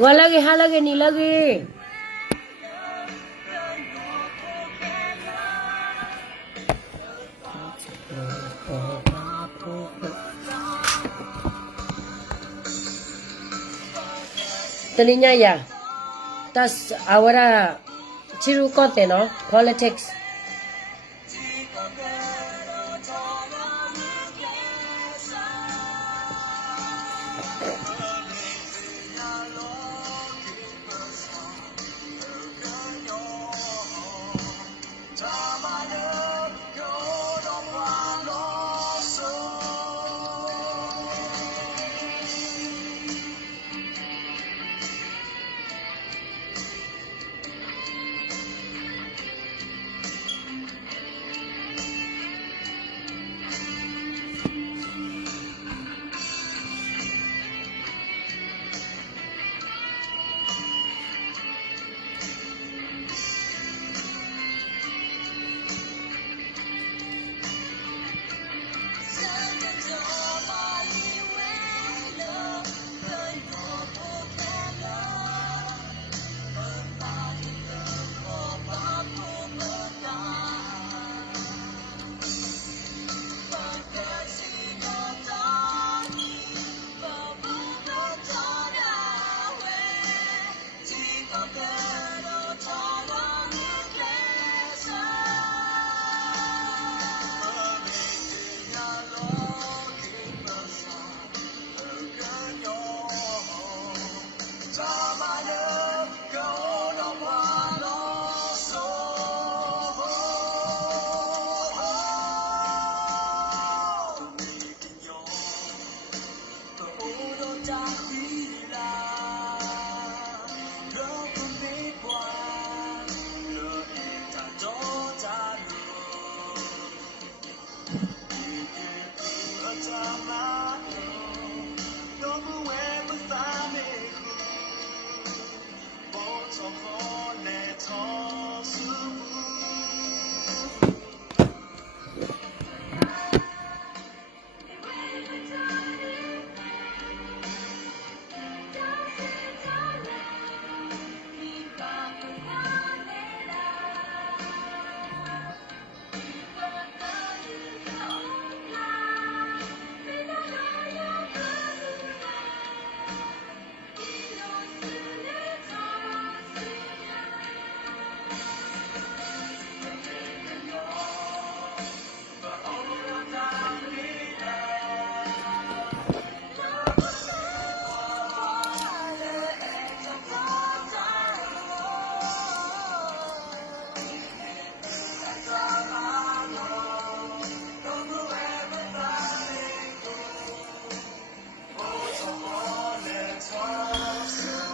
Gua lagi, hal lagi, ni lagi. Telinya ya. Tas awara ciru kote no politics.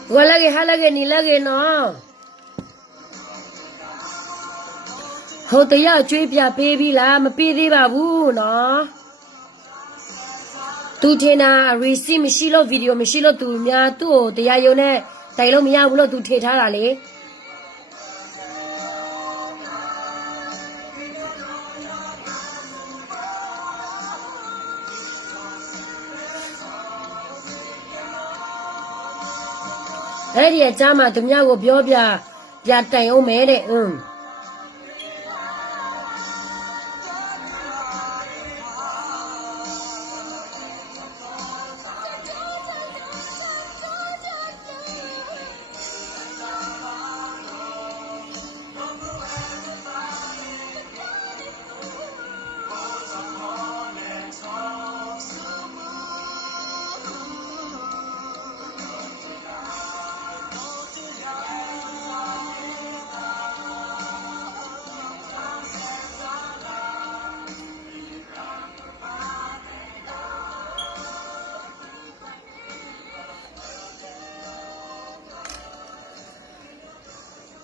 Gua lagi, hal lagi, ni lagi no. Hậu tới giờ chơi bia baby là mà baby bà bu nó. Tu thế na receive mình xí lo video mình xí lo tu nhà tu tới giờ yêu nè, tại lo mình nhà bu lo tu thế thà là lẽ. Ấy thì cha mà tụi nhà của biểu bia bia tay ông mẹ đấy,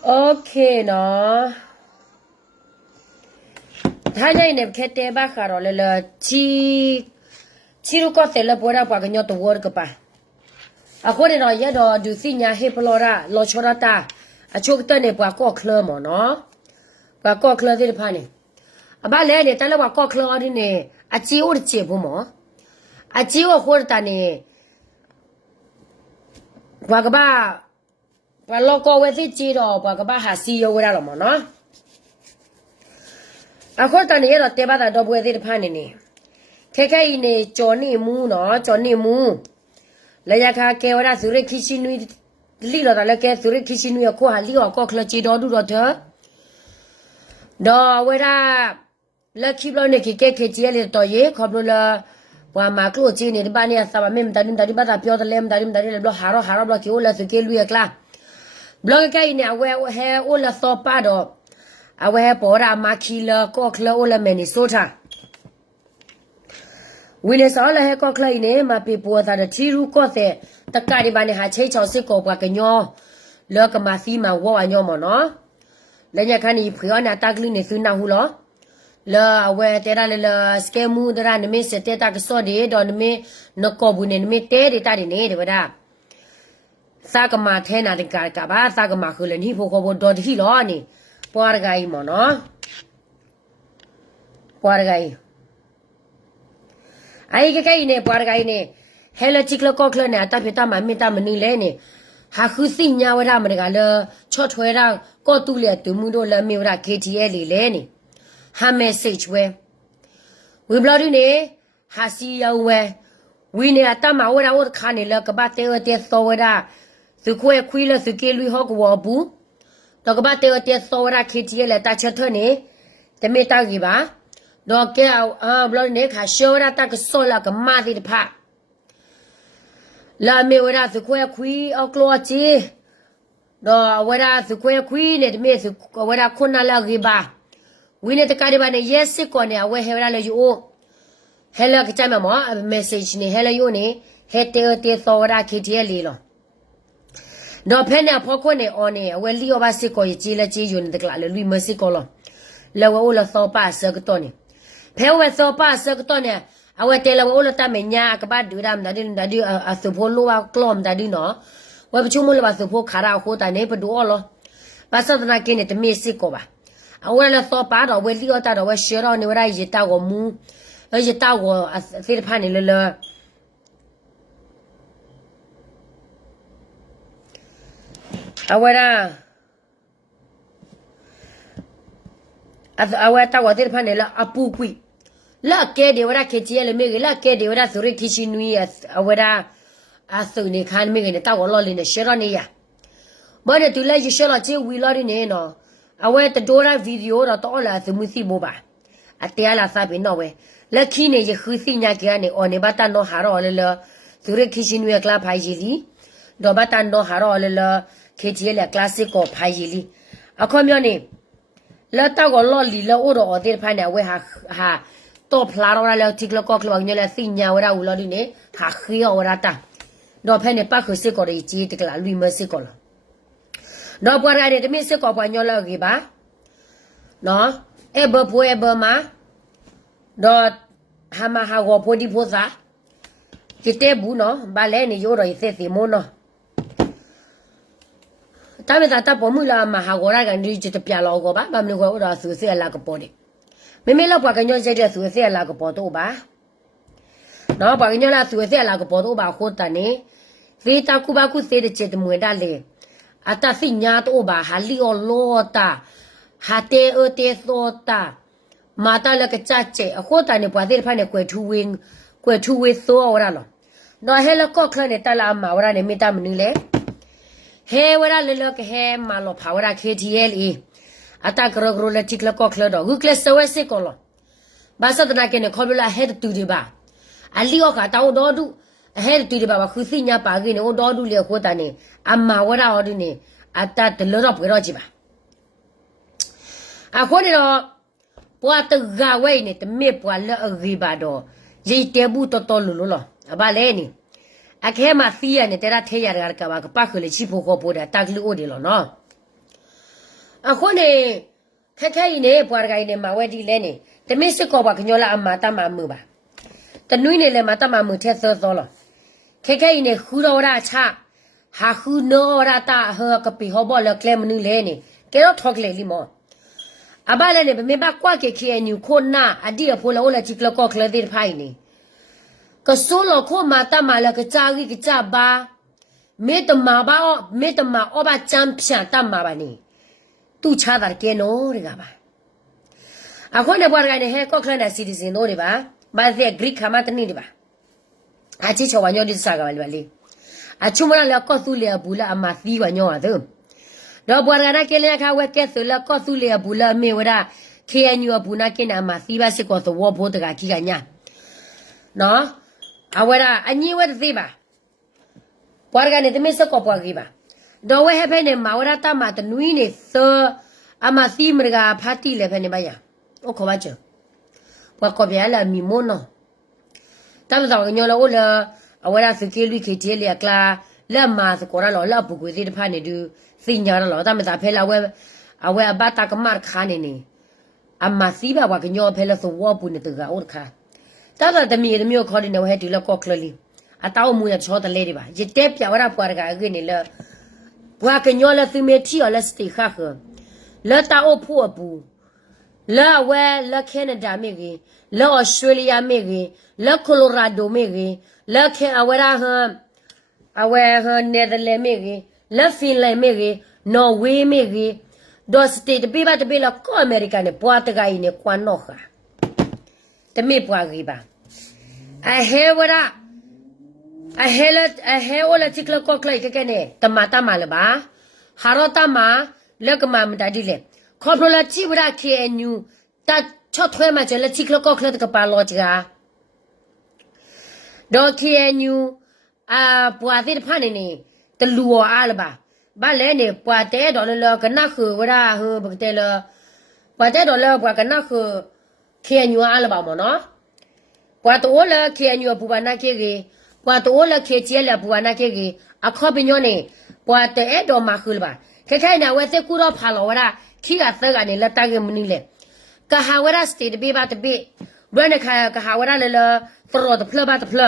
โอเคเนาะถ้าใหญ่เนี่ยแค่เตะบ้าคารอเลยชีรู้ก็เสร็จแล้วปวดปากกันยอตัวก็ไปอะคนเนี่ยยาดอดูสิญาเฮปลอระลอชอระตาอะโชคเตเนี่ยปากก็เคลมเนาะปากก็เคลที่ผ่านเนี่ยอะบ้าเลยเนี่ยแต่ละปากก็เคลอที่เนี่ยอะจีโอเจ็บมั้งอะจีโอคนตาเนี่ยปากบ้าปากลอกก็เวทีจีดอปากบ้าหาซีโอเวลาหรอมั้งเนาะအခုတန်နေရတော့တေဘာတာတော့ဘွယ်သေးတဖာနေနေခဲခဲဤနေကြော်နေမူးနော်ကြော်နေမူးလေရခါကေဝရဇူရခိရှိနွီလီတော့တယ်ကဲဇူရခိရှိနွီကိုဟာလီော်ကော့ခလချီတော်ဒူတော့တော့ဝရလက်ခိဘလနေခိကဲခဲကြီးလေတော့ရေခေါပလဘွာမာကလို့ချင်းနေဒီပါနေဆာမမေမတန်တန်ဘာသာပြောတယ်လေမတန်လေဘလဟာရောဘလကီအိုလာစကေလူရကလာဘလကဲနေအဝဲဟဲအိုလာစောပါတော့အဝဲပေါ်ရာမာခီလာကော့ခလောလမနီဆိုတာဝီလဆောလဟဲကော့ခလိုင်းနေမပေပေါ်တာတီရူကော့တဲ့တက္ကရီဘာနေဟာချိချောစစ်ကောပကညောလောကမာစီမဝဝညောမနော်လက်ညခဏီဖျောနာတကလိနေစုနာဟုလောလာအဝဲတဲရလလစကေမူဒရာနမေစတေတာကစောဒီဒေါ်နမေနကောဘူးနေနမေတဲဒေတာဒီနေတယ်ဗဒါစာကမာထဲနာတကကဘာစာကမာခလနီဖို့ကောဘောဒေါ်ဒီလောနေပွားရဂိုင်းမနော်ပွားရဂိုင်းအိုင်ကဲနေပွားရဂိုင်းနေဟဲလချီကလကောကလနဲ့တပြတာမမတာမနီလဲနေဟာခုစီညာဝရမရကလချော့ထွဲတာကောတူလေတူမှုတို့လမေဝရ KTL လေလဲနေဟာမဲဆေ့ချ်ဝဲဝီဘလဒီနေဟာစီယောဝဲဝီနေအတမဝရဝခါနေလကဘာတဲတဲသောဝရသူခွဲခွီးလသူကေလူဟောကဝဘူးတော့ကဘာတဲတဲသောရခေတီလေတာချက်ထွနေတမေတာကြီးပါတော့ကဲဘလောနေခါရှောရတာကဆောလာကမာဒီတဖလာမေဝရသခွဲခွီအောက်ကလောချီတော့ဝရသခွဲခွီနေတမေသဝရခုနလာကြီးပါဝိနေတကရီပါနေရက်စစ်ကောနေဝဲဟဲရလေယူဟဲလာကချမမ message နေဟဲလာယူနေဟဲတဲတဲသောရခေတီလေလောတော့ဖဲနေဖော်ခွနေအော်နေဝဲလီယောပါစစ်ကိုကြီးလက်ကြီးယူနေတကလာလေလူမစစ်ကိုလောလောဝဲလောသောပါစကတော့နေဖဲဝဲသောပါစကတော့နေအဝဲတဲလောဝဲလောတမညာကဘာဒူရမ်ဒါဒီအစဖိုလိုဝကလမ်ဒါဒီနော်ဝဲပချုံမလောပါစဖိုခါရာခိုတာနေပဒူအော်လောပါစဒနာကင်းနေတမေစစ်ကိုပါအဝဲလောသောပါတော့ဝဲလီယောတာတော့ဝဲရှေရောနေဝရရတာကိုမူရတာကိုအဖေဖာနေလောအဝဲတာအဝဲတာဝတဲ့ဖာနေလာအပူကွီလာကဲဒီဝရခေချီလေမေလာကဲဒီဝရဆိုရခိရှိနွီအဝဲတာအဆုနေခါမေနေတာဝလောလင်းနေရှေရနေရဘာနဲ့တူလဲရရှေလာချေဝီလာနေနော်အဝဲတတိုးရာဗီဒီယိုတော့လာသမှုစီမို့ပါအတဲလာစပင်းတော့ဝဲလက်ခီနေရခူစီညာကနေအော်နေဘတန်တော့ဟာရောလေဆိုရခိရှိနွီကလာဖိုင်ကြီးလီတော့ဘတန်တော့ဟာရောလေKTL classic ကိုဖိုင်ရီလီအခုမျိုးနေလောတောက်ကိုလော်လီလောအိုတော့တဲ့ဖိုင်နေဝဲဟာတော့ဖလာရောလာတိကလကောကလောညလေစညာဝရဦးလောဒီနေဟာခီယောဝရတာတော့ဖဲနေပတ်ခစစ်ကိုရီကြီးတကလာလူမစစ်ကိုလောတော့ပွားရတဲ့တမစ်စစ်ကိုပွားညောလောကြီးပါနော်အဲဘပွေဘမတော့ဟာမဟာကိုပိုဒီပိုသာကြည့်တဲ့ဘူးနော်ဘာလဲနေရိုးတော့ရစစ်စီမို့နော်တာမတာတပေါ်မူလာမဟာဂောရကန်ဒီချစ်ပြလောကိုပါမမလို့ကိုတော့ဆူစီလာကပေါ်တယ်မေမေလောက်ပါကညောစိတ်တဲ့ဆူစီလာကပေါ်တော့ပါနော်ပါကညောလာဆူစီလာကပေါ်တော့ပါခိုးတန်နေသေတာကူပါကူသေတဲ့ချစ်တမွေတာလေအတသိညာတော့ပါဟာလီအောလောတာဟာတေအတေသောတာမာတာလကချချေအခုတန်နေပွားတဲ့ဖာနေကွယ်ထူဝင်းသောဝရလောတော့ဟဲလကော့ခလနဲ့တလာမဝရနေမိတာမနူလေဟဲဝရလလကဟဲမာလောဖာဝရ KTL အတကရဂရလတိကလကောကလတော့ဂုကလဆဝဲစစ်ကောလောဘာစဒနာကနေခေါ်လာဟဲတူဒီပါအလီယောကတောက်တော်ဒုဟဲတူဒီပါခုစီညာပါကိနေတော်ဒုလေခိုးတန်နေအမဝရဟောဒီနေအတတလတော့ပြေတော့ကြည့်ပါအခုနေတော့ပွားတကဝဲနေတမေပွားလောအဂီပါတော့ရိတ်တဲဘူးတော်တော်လူလောအဘလဲနေအခဲမှာသီးရနေတဲ့ရထေးရကပါကပတ်ခလေချိဖို့ခေါ်ပို့တာတကလူအိုဒီလောနော် အခုနေခက်ခဲနေပွားကိုင်းနေမှာဝဲဒီလဲနေတမစ်စကောပါကညောလာအမတမမှုပါတနွိနေလဲမတမမှုထဲသောသောလောခက်ခဲနေခူရောရာချဟာခူနောရာတာဟကပီဟောဘောလကလဲမနူလဲနေကဲတော့ထောက်လေလီမောအဘလည်းနေမေဘကွာကေခေညူခိုနာအဒီအဖိုးလောလာချီကလကောကလဲတဲ့ဖိုင်နေကဆိုလခိုမာတမလကကြာကြီးကကြပါမေတ္တမဘာမေတ္တမအဘချမ်ဖြာတမပါနေသူချတာကဲနော်ရကပါအခုနေပွားကနေဟဲကော့ကလန်တဲ့စီတီဇင်တို့တွေပါဘာသေဂရိခမတ်နေတွေပါအချီချောဝညောဒီစားကပါလေအချုမရလကော့သူလေဘူးလာအမသီးဝညောတော့တော့ပွားကနေကလေးခါဝက်ကဲဆိုလကော့သူလေဘူးလာမေဝရခေညူဘူးနာကင်းအမသီးပါစစ်ကောသဝဘောတကခိကညာနော်အဝရအညီဝတ်သေးပါပွားကနေတမစ်စကောပွားကြီးပါတော့ဝဲဟဖဲနေမဝရတမတနွီးနေသောအမသီးမရကဖာတီလေဖဲနေပါရโอเคပါချပွားကောပြလာမီမိုနော်တမ်းတော့ညောလောလာအဝရစကေလူခေတီလေကလာလက်မာစကောရလောလပုကွေစီတဖာနေတူစိညာလောတမ်းတာဖဲလာဝဲအဝဲအဘတာကမတ်ခါနေနေအမစီးပါဝကညောဖဲလဆိုဝပုနေတကအိုခါတမ်းတမီတမျိုးခေါ်နေဝဲတူလကောကလလီအတောက်မူရချောတလေတွေပါရတဲ့ပြဝရပွားကကနေလဘွာကညောလသမေတီလစတိခါခလတာအဖို့ဘူးလာဝဲလာကနေဒါမေကြီးလာဩစတြေးလျမေကြီးလာကိုလိုရာဒိုမေကြီးလာခဲအဝရဟနယ်သာလန်မေကြီးလာဖင်လန်မေကြီးနော်ဝေးမေကြီးဒိုစတေတပိဘတ်ပိလာကိုအမေရိကန်နဲ့ပွားတကိုင်းနဲ့ကွာနော့ခါတမေပွားကြီးပါအဟဲဝရအဟဲဝလာချစ်လကောကလိုက်ကနေတမတမလပါဟာရတမလကမမတဒီလေခေါပလာချိဝရခေအညူတချော့ထွဲမှာကျလချစ်လကောကလကပါလောချာဒေါ်ခေအညူပွာသေးဖာနေနေတလူဝအားလပါဘာလဲနေပွာတဲတော်လကနခဝရဟဘကတဲလပွာတဲတော်လပွာကနခခေအညူအားလပါမနော်ပွာတိုလခေအညူပူပါနာခေကြီးပွာတိုလခေချဲလပူပါနာခေကြီးအခါပညောနေပွာတဲတော်မှာခူလပါခဲခဲနာဝဲတဲ့ကူတော့ဖာလောဝရခိကသကနေလက်တကမနီလေကဟာဝရစတေတပိပါတပိဘရနခါကဟာဝရလေလသရောတဖလပါတဖလ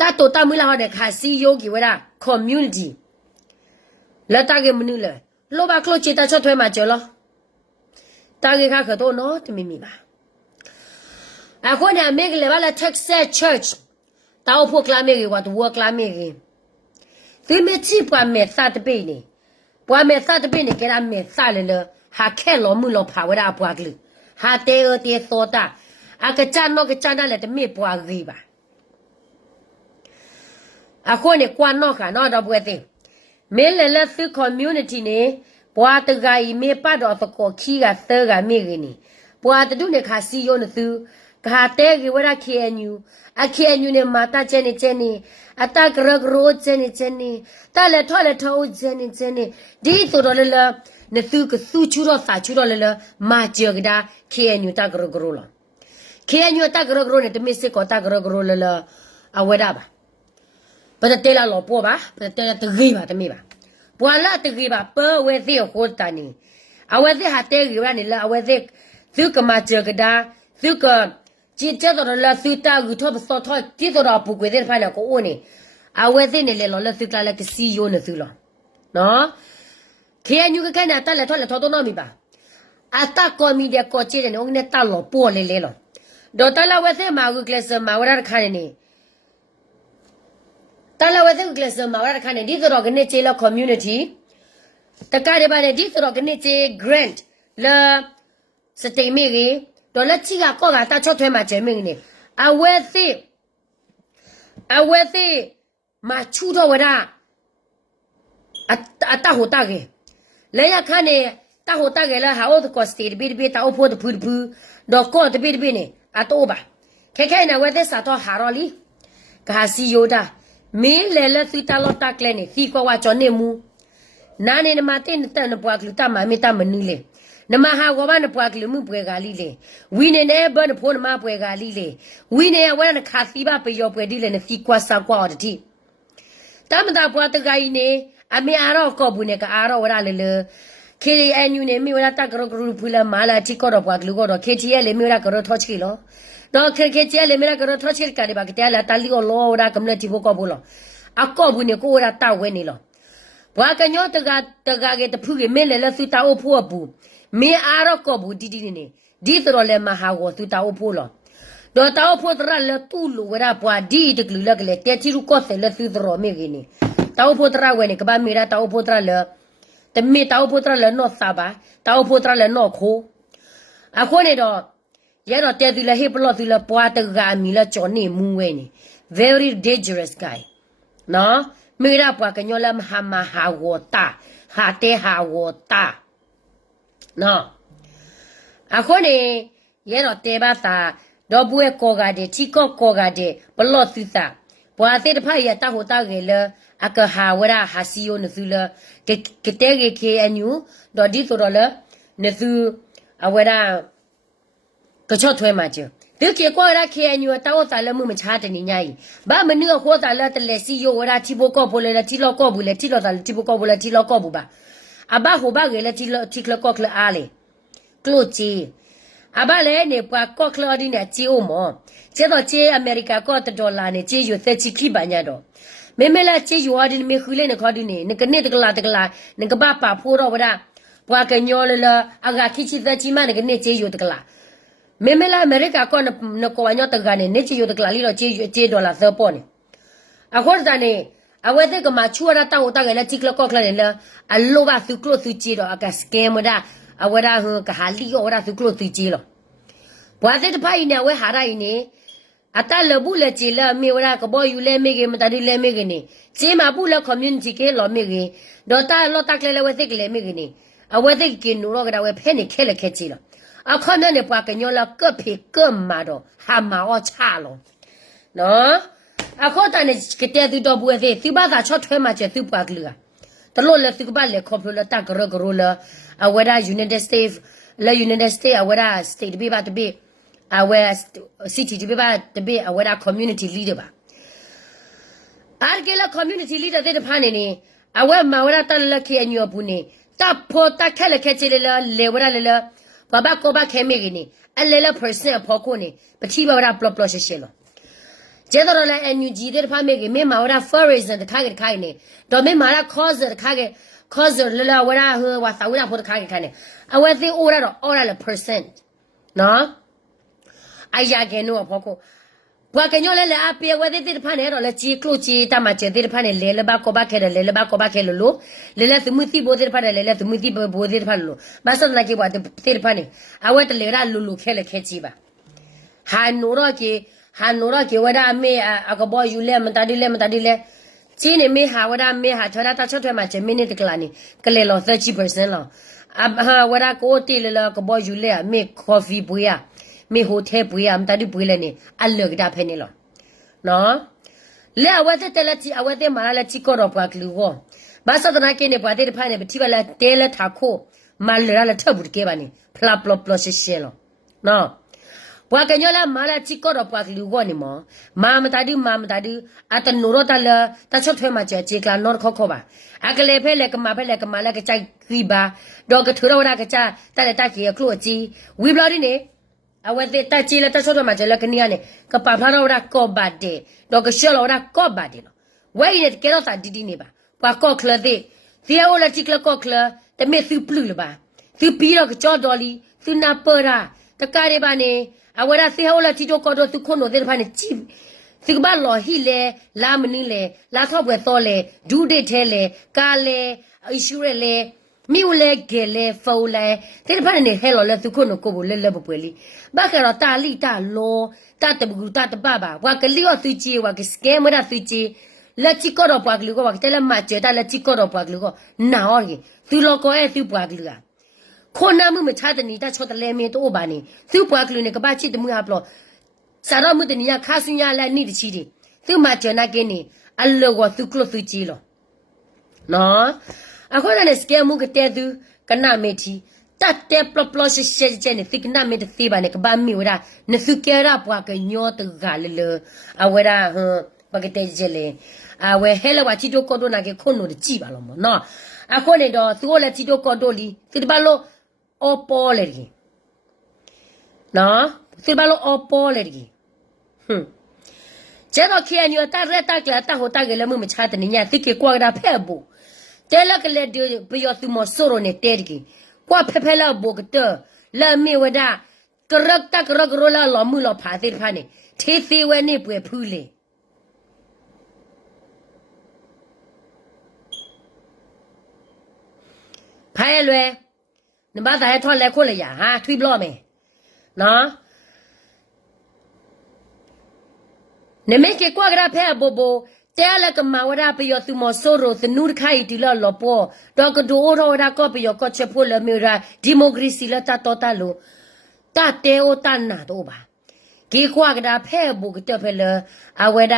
တတိုတမူလာဟတဲ့ခါစီယိုဂီဝရ community လက်တကမနီလေလောဘကလိုချီတချော့ထွဲမှာကျော်လောတာကေခါကတော့နော်တမီမီပါအခုနေမေကလေဘာလာ Texas Church တောက်ဖို့ကလာမေကေဝတ်ဝကလာမေကေဒီမချီပွားမေသတ်ပိနေပွားမေသတ်ပိနေကရမေသလေလဟာခဲလောမှုလောဖာဝရအပွားကလူဟာတေတေသောတာအကချာနောကချာနလည်းတမေပွားကြီးပါအခုနေကွာနောခါနော်တော့ပွဲသိမဲလလသ community နေပွားတကီမေပတ်တော်သကောခီကသကမေကင်းပွားတူနေခါစီယိုနသူခါတဲကဝရခေညူအခညူနေမာတာချေနေချေနေအတကရဂရိုချေနေချေနေတာလေထောလေထောချေနေချေနေဒီဆိုတော့လေနသူကသူချူတော့စာချူတော့လေမာဂျဂဒါခေညူတကရဂရိုလာခေညူတကရဂရိုနေတမစ်စကောတကရဂရိုလေအဝဒါပါပဒတဲလာလောပေါ်ပါပဒတဲတကြီးပါတမေပါပွာလာတကြီးပါပဝဲသေးဟိုတနီအဝဲသေးဟာတဲကြီးရနေလာအဝဲသေးသူကမာဂျဂဒါသူကကြည့်ကြတော့လာသူတာကူထောပစောထောကြည့်တော့ပုကွေတဲ့ဖိုင်လာကိုအိုနေအဝဲသိနေလေလောလက်သူကလည်းကစီယိုနေသူလောနော်ခေညူကခဲနာတက်လက်ထောလက်ထောတော့နော်မိပါအတာကောမီဒီကိုချေနေငနဲ့တက်လောပေါ်လေလေလောဒေါ်တလာဝဲသိမာကူကလစမာဝရခါနေတလာဝဲသိကလစမာဝရခါနေဒီတော့ကနေချေလော community တကရပါနေဒီတော့ကနေချေ grant လာစတေမီရီဒေါ်လက်ချီကကောကတာချော့ထွဲမှာကျဲမင်းနေအဝဲသိမချူတော့ဝရအတဟိုတာကေလေရခါနေတဟိုတာကေလာဟာအိုကောစတီဘီဘီတာအိုဖို့တဖူဖူဒေါ်ကောတဘီဘီနေအတော့ပါခဲခဲနေဝဲတဲ့စာတော့ဟာရော်လီကာစီယိုဒါမင်းလေလက်သီတာလော့တာကလဲနေဖီကွာဝါချောနေမူနာနေနမတဲ့တန်ပွားကလူတမမေတမနီလေနမဟာကောဘာနပွားကလူမှုပွဲကလေးလေဝီနေနေဘန်ဖို့နမပွဲကလေးလေဝီနေဝဲနခါစီပါပယောပွဲဒီလေနဖီကွာစာကွာတတိတမတာပွားတကိုင်းနေအမေအားတော့ကောဘူးနေကအားတော့ဝရလေလေ KNU နေမြို့ရတာကရကရဖူလာမာလာတီကောတော့ပွားကလူကတော့ KTL လေမြို့ရကရထောချီလောတော့ KTL လေမြို့ရကရထောချီကတယ်ပါကတဲလာတလီကိုလောရာကမ္လတီဘောကဘူးလောအကောဘူးနေကိုရတာဝဲနေလောဘွာကညောတကကတဖူးကမင်းလေလသူတာအဖို့ဘူးမင်းအားတော့ကောဘူးဒီနေဒီတော်လေမဟာကိုသူတာအဖို့လောတော့တာအဖို့တရလေတူလူဝရပွားဒီတကလူလကလေတဲတီရူကောဆဲလေသူတော်မေကြီးနေတာအဖို့တရဝဲနေကဘာမီရာတာအဖို့တရလေတမေတောက်ဖို့တရလည်းတော့စားပါတောက်ဖို့တရလည်းတော့ခိုးအခုနေတော့ရဲတော့တဲသူလည်းဟိပလော့သူလည်းပွားတကအမီလည်းကြော်နေမူဝဲနေ very dangerous guy နော်မေရပွားကညောလမ်ဟာမဟာဝတာဟာတဲဟာဝတာနော်အခုနေရဲတော့တဲပါတာတော့ပွဲကောကတဲ့ချီကောကတဲ့ဘလော့သူတာပွားတဲ့တဖက်ရတာဟိုတာကေလေအကဟာဝရဟာစီယိုနဇူလကတဲကေ KNU တော့ဒီဆိုတော့လေနဇူအဝရကချော့ထွဲမှာကျဒီကေကွာရ KNU တောက်တာလည်းမှုမချတဲ့နေညာကြီးဘာမနုခေါ်တာလည်းတလဲစီယိုဝရတီဘကောပိုလေတီလောကောဘူးလေတီလောတာတီဘကောဘူးလေတီလောကောဘူးပါအဘဟိုဘကေလေတီလောကောကလအားလေကလို့ချီအဘလည်းနေပွားကောကလော်ဒီနေချီအိုမောကျတော့ချီအမေရိကကော$နေချီယူသက်ချီခိပါညာတော့မေမေလာချေယူဟာဒီမေခူလေနခေါ်ဒီနေကနေတကလာနကဘာပါဖိုးတော့ဗရာဘွာကညောလလအဂါခိချီသချီမနကနေချေယူတကလာမေမေလာအမေရိကကောနကောညောတကနေနေချေယူတကလာလီတော့ချေ$သပေါ်နေအခုတည်းနေအဝဲတဲ့ကမှာချူရတာဟိုတာကလည်းချီကလကောကလည်းအလိုပါသူကလို့သူချေတော့အကစကဲမဒါအဝဲဒါဟကဟာလီရောဒါသူကလို့သူချေလို့ဘွာတဲ့တဖိုင်နေဝဲဟာရိုင်းနေအတလဘူးလေချီလာမေဝရကဘောယူလေမေကေမတဒီလေမေကေနေချီမဘူးလေ community ကေလောမေကေဒေါ်တာလောတာကလေဝသိကလေမေကေနေအဝသိကေနူရောကဒါဝဲဖဲနေခဲလေခဲချီလောအခါနဲ့နေပွားကညောလာကဖေကမာတော့ဟာမာောချလောနော်အခုတန်ကတဲ့သူတော့ဘူးသေးသူဘာသာချော့ထွဲမှာကျသူပွားကလူတလို့လေသူကပါလေခေါပလိုတာကရဂရိုလာအဝဲဒါ United States လေ United States အဝဲဒါ state ပြပါတပိour city to be bad the be our community leader ba argela community leader de panini our mawara tan la ke anyo bune ta pho ta khele khe chile la le wara le baba ko ba khe me gini alela percent pho ko ni pathi ba wara plot plot she lo je do la NUG de pha me ge me mawara forest de kha ge khai ni do me mara cause de kha ge cause la wara ho wa sa wara pho de kha ge khai ni our the ora do ora le percent no ai ya ke no phoko bwa ke nyo le a pe we de de pha ne ro le chi klo chi ta ma che de pha ne le ba ko ba ke de le ba ko ba ke lo le thu mu ti bo de pha de le thu mu ti bo de pha lo ba sa na ke bwa de pha ne a we de le ra lu ke le ke chi ba ha no ro ke we da me a ko bo yu le ma ta di le chi ne me ha we da me ha thoda ta chot thwe ma che minute kla ni ke le lo 30% lo a ha we da ko ti le ko bo yu le me coffee bu ya me hotel ပွေးရမတတိပွေးလဲနေအလောကတာဖဲနေလောနော်လဲအဝတ်တဲ့လက်ချီအဝတ်တဲ့မာလာချီကောတော့ပွားကလူဟောဘာသဒနာကိနေပွားတဲ့ဖိုင်နေပတိပါလာတဲလက်ထာခိုမလရလာထဘူးကေပါနေဖလာပလပလရှရှဲလောနော်ပွားကညောလာမာလာချီကောတော့ပွားကလူဟောနေမောမာမတတိအတနိုရတလတချတ်ထွဲမှာချေကလာနော်ခေါပါအကလေဖဲလေကမာလေကကြိုက်ခိပါဒေါကထူရဝရကချတက်တက်ကြီးကလို့ကြီးဝီဘလာဒီနေအဝတ်တဲ့တချီလက်တဆော့မှာကျလကနီကနေကပဖလာတော့ကောဘတ်တဲ့တော့ကရှောလောကောဘတ်တဲ့နော်ဝဲရကေတော့တာဒီနေပါပွာကောကလတဲ့ဒီအိုလက်ချီကလကောကလတမေသူပလူလပါသူပြီးတော့ကြောတော်လီသူနာပရာတကားရပါနေအဝရစီဟိုလက်ချီတော့ကောတော့သူခွန်းတော့တဲ့ဖာနေချီသူကဘာလော်ဟီလေလာမနီလေလာခောက်ပွဲတော့လေဒူးဒိတ်ထဲလေကာလေအီရှူရလေမိဝလေဂေလေဖိုလေတဲ့ဖာနေဟဲလော်လေသူခွန်းကိုဘူးလဲပွဲလီဘာကရတာလီတာလောတာတဘူတာတပပါဝါကလီယောသူချီဝါကစကဲမရသူချီလက်ချီကောတော့ပွားကလူကဝါတဲလမချေတာလက်ချီကောတော့ပွားကလူကနာဟောကြီးသူလောကောအဲသူပွားကလူကခေါနာမှုမချတဲ့နေတာချောတလဲမင်းတို့ဘာနေသူပွားကလူနေကပါချစ်တမှုဟာပလောစာရမှုတနီယာခါဆုညာလက်နိတချီဒီသူမချနာကင်းနေအလောကသူကလသူချီလောနော်အခုလည်းစကဲမှုကတဲ့သူကနာမေတီတတ်တဲ့ပလပလရှရှဲနေသိကနာမေတသိပါနေကဘာမီဝရနစုကဲရပွားကညောတကလလအဝရဟပကတဲ့ကျလေအဝဲဟဲလဝချီတိုကိုတိုနာကေခွန်နိုကြည့်ပါလောမနော် အခုနေတော့သူ့လည်းချီတော့ကော်တိုလီသူတပါလို့အော်ပေါ်လေဒီနော်သူတပါလို့အော်ပေါ်လေဒီကျတော့ခေညတာရက်တာကလာတာဟိုတာကလည်းမချတဲ့ညတိကေကွာတာဖဲဘူးတဲလကလေးဒီဘယောသူမဆိုရနေတဲ့ဒီကွာဖဲဖဲလာဘောကတလာမီဝဒကရက်တာကရကရလာလမှုလဖာသေးဖာနေသေးသေးဝဲနေပွဲဖူးလေဖဲလွယ်နမသားထော်လဲခွလေရဟာထွေးဘလော့မယ်နော်နမေကေကွာကရဖဲဘောဘောတဲလကမဝရပယောသူမဆိုရိုသနုခိုင်တီလလပေါ်တော့ကဒိုရောရာကပယောကချက်ဖို့လမီရာဒီမိုကရေစီလတာတော်တလို့တတဲအိုတနာတော့ပါကေကွာကရဖဲဘောကတဖဲလအဝဒ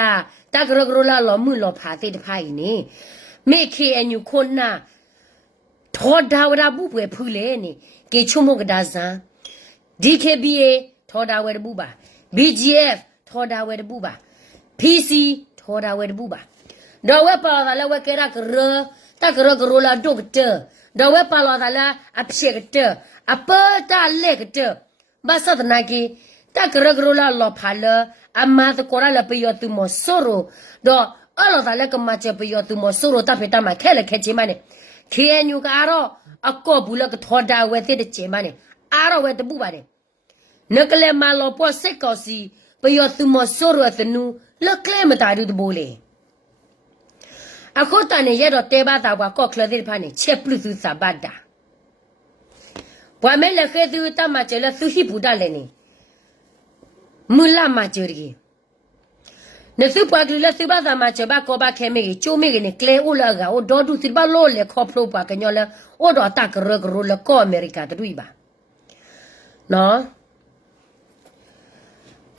တကရကရလာလမှုလဖာသေးတဖိုင်နေမေခေအညုခွနာထောဒါဝရဘူးပွဲဖူးလေနေကေချုံမကဒါဇန် DKBA ထောဒါဝဲတဘူးပါ BGF ထောဒါဝဲတဘူးပါ PC ထောဒါဝဲတဘူးပါတော့ဝဲပါလာဝဲကရကရတကရကရလာဒုတ်တတော့ဝဲပါလာလာအဖြစ်ကတအပတာလက်ကတဘာသဒနာကီတကရကရလာလောဖာလအမတ်ကောရလာပယောသူမဆိုရိုတော့အလောသာလက်ကမချပယောသူမဆိုရိုတဖေတမခဲလက်ခဲချင်မနဲ့ခေညူကတော့အကောဘူးလကထောဒါဝဲတဲ့ချင်မနဲ့အားရဝဲတပူပါတယ်နကလေမာလောပေါ်စက်ကောစီပယောသူမဆိုရိုသနူလက်ကလေမတာဒူတဘိုလေအခုတန်ရတော့တဲဘာတာဘွားကော့ကလတဲ့ဖာနေချက်ပလူသူစာဘတ်တာဘွားမဲလက်ခဲသူတမချေလသူဟိဘူတာလည်းနေမူလာမချရီနစုပွားကလေးစဘာသာမချဘာကောဘာခဲမေချိုမေကနေကလေအိုလာကအိုဒေါ်ဒူစဘာလောလေခေါပလိုပါကညောလေအိုတော့တကရကရလကောအမေရိကတူပါနော်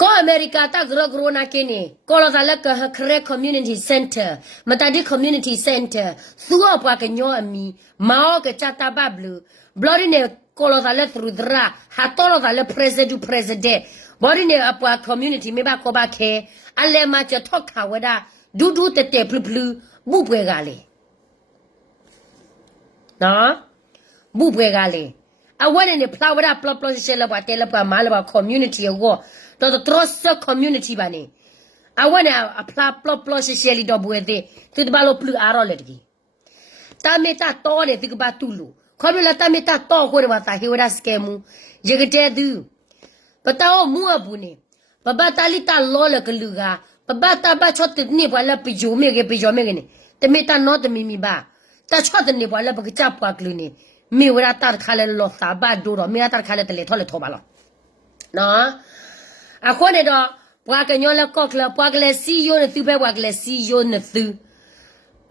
ကောအမေရိကတကရကရနာကင်းနေကောလာလကခရဲ community center မတဒီ community center သူ့အပွားကညောအမီမောကချတာဘဘလူဘလော်ရီနေကောလာလသရူဒရာဟာတော်လာလ president ဘော်ရီနေအပွား community မေဘကောဘာခဲအလဲမချထောက်ခါဝဒဒူဒူတတဲဖလူဖလူဘူးပွဲကလေနော်ဘူးပွဲကလေအဝဲနေဖလာဝဒပလပလရှဲလဘတဲလဘမာလဘ community ရောတော့ trust community ပါနေအဝဲနေအဖလာပလပလရှဲလီတော့ပွဲတဲ့သူတဘလို့ဖလူအားရလေတကြီးတာမေတာတော့တယ်သူကဘာတူလို့ခေါ်လို့လာတာမေတာတော့ခေါ်ရပါသားဟေဝဒစကဲမူရကတဲ့သူပတောမူအဘူးနေဘဘတာလီတာလောလကလူကဘဘတာဘချတ်နေဘလာပီဂျိုမေကနေတမေတာနောတမီမီဘာတချတ်နေဘလာဘကချပ်ပွားကလူနေမေဝရတာခါလဲလောစာဘဒိုရမေတာခါလဲတလေထောလေထောပါလောနော်အခုနေတော့ဘွားကညောလကော့ကလဘွားကလေးစီယိုနေသူပဲဘွားကလေးစီယိုနေသူ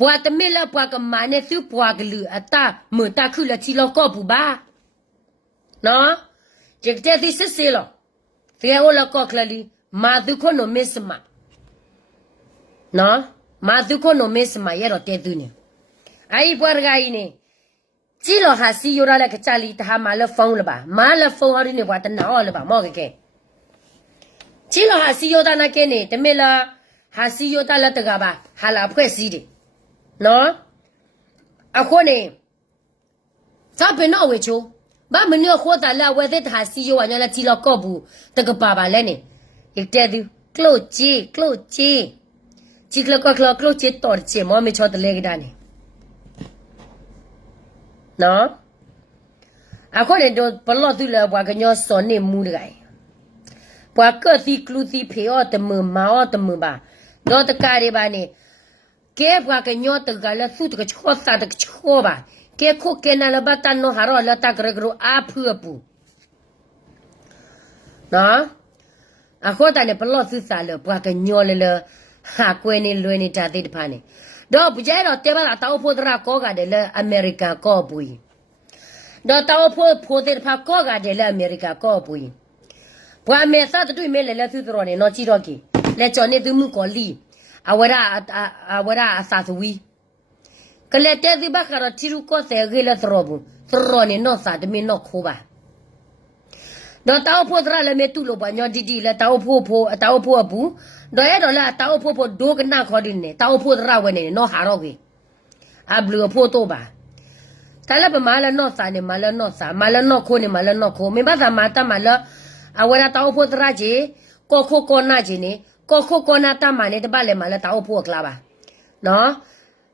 ဘွားတမေလဘွားကမနဲ့သူဘွားကလူအတာမတာခုလချီလောကော့ပူပါနော်ကြက်တဲ့ဒီစစ်စီလောဖေအိုလကော့ကလလီမာဒုခနိုမစ်မနော်မာဒုခနိုမစ်မရတော့တဲ့သူနေအိုင်ပွားကကြီးနေကြည့်လို့ဟာစီယိုရလကချလီတဟာမာလဖုန်းလပါမာလဖုန်းဟာဒီနေဘွားတနာော်လပါမော့ကဲကြည့်လို့ဟာစီယိုတာနာကဲနေတမေလာဟာစီယိုတာလက်တကပါဟာလာဖွဲ့စည်းတယ်နော်အခုနေဇာပင်တော့ဝေချိုဘာမင်းခေါ်တာလာဝဲတဲ့ဟာစီယိုဝါညာလာကြည့်လို့ကော့ဘူးတကပါပါလဲနေရတဲ့သူကလို့ကြည့်ကလို့ကြည့်ကြည့်ကလို့ကြည့်တော်ချေမောမေချောတလေကဒါနေနော်အခုနေတော့ဘလော့သူလာဘွားကညောစောနေမူတကိုင်ဘွားကတိကလူတိဖေော်တမမောတမပါတော့တကားရပါနေကဲဘွားကညောတကလည်းသူ့တကချောစာတကချောပါကဲခုကဲနာလဘတန်နိုဟာရောလတကရဂရအဖူပူနော်အခုတည်းဘလော့သူစားလဘွားကညောလလဟာကွဲနေလွယ်နေတာတိတဖာနေတော့ပကြဲတော့တဲပါတောက်ဖို့တရာကောကတယ်လေအမေရိကန်ကောပူတော့တောက်ဖို့တဲ့ဖာကောကတယ်လေအမေရိကန်ကောပူဘွားမေစားတူမဲလေလေသူတော်နေနော်ကြည့်တော့ကီလေချော်နေသူမှုကောလီအဝရအစာသဝီကလေးတဲ့ဒီဘခရတီရူကိုစေဂေလသရောဘူးသရောနေနော်စာတမင်းနော်ခိုးပါတော့တောက်ဖို့တရလည်းမေတူလို့ပါညောဒီဒီလည်းတောက်ဖို့အဘူးတော့ရတော့လားတောက်ဖို့ဒိုကနာခေါ်ဒီနေတောက်ဖို့တရဝဲနေနော်ဟာတော့ကြီးအဘလူဖို့တော့ပါ Tala ba mala no sa ne mala no sa mala no ko ne mala no ko me ba sa mata mala awara ta opo tra je ko na je ne ko na ta ma ne de ba le mala ta opo kla ba no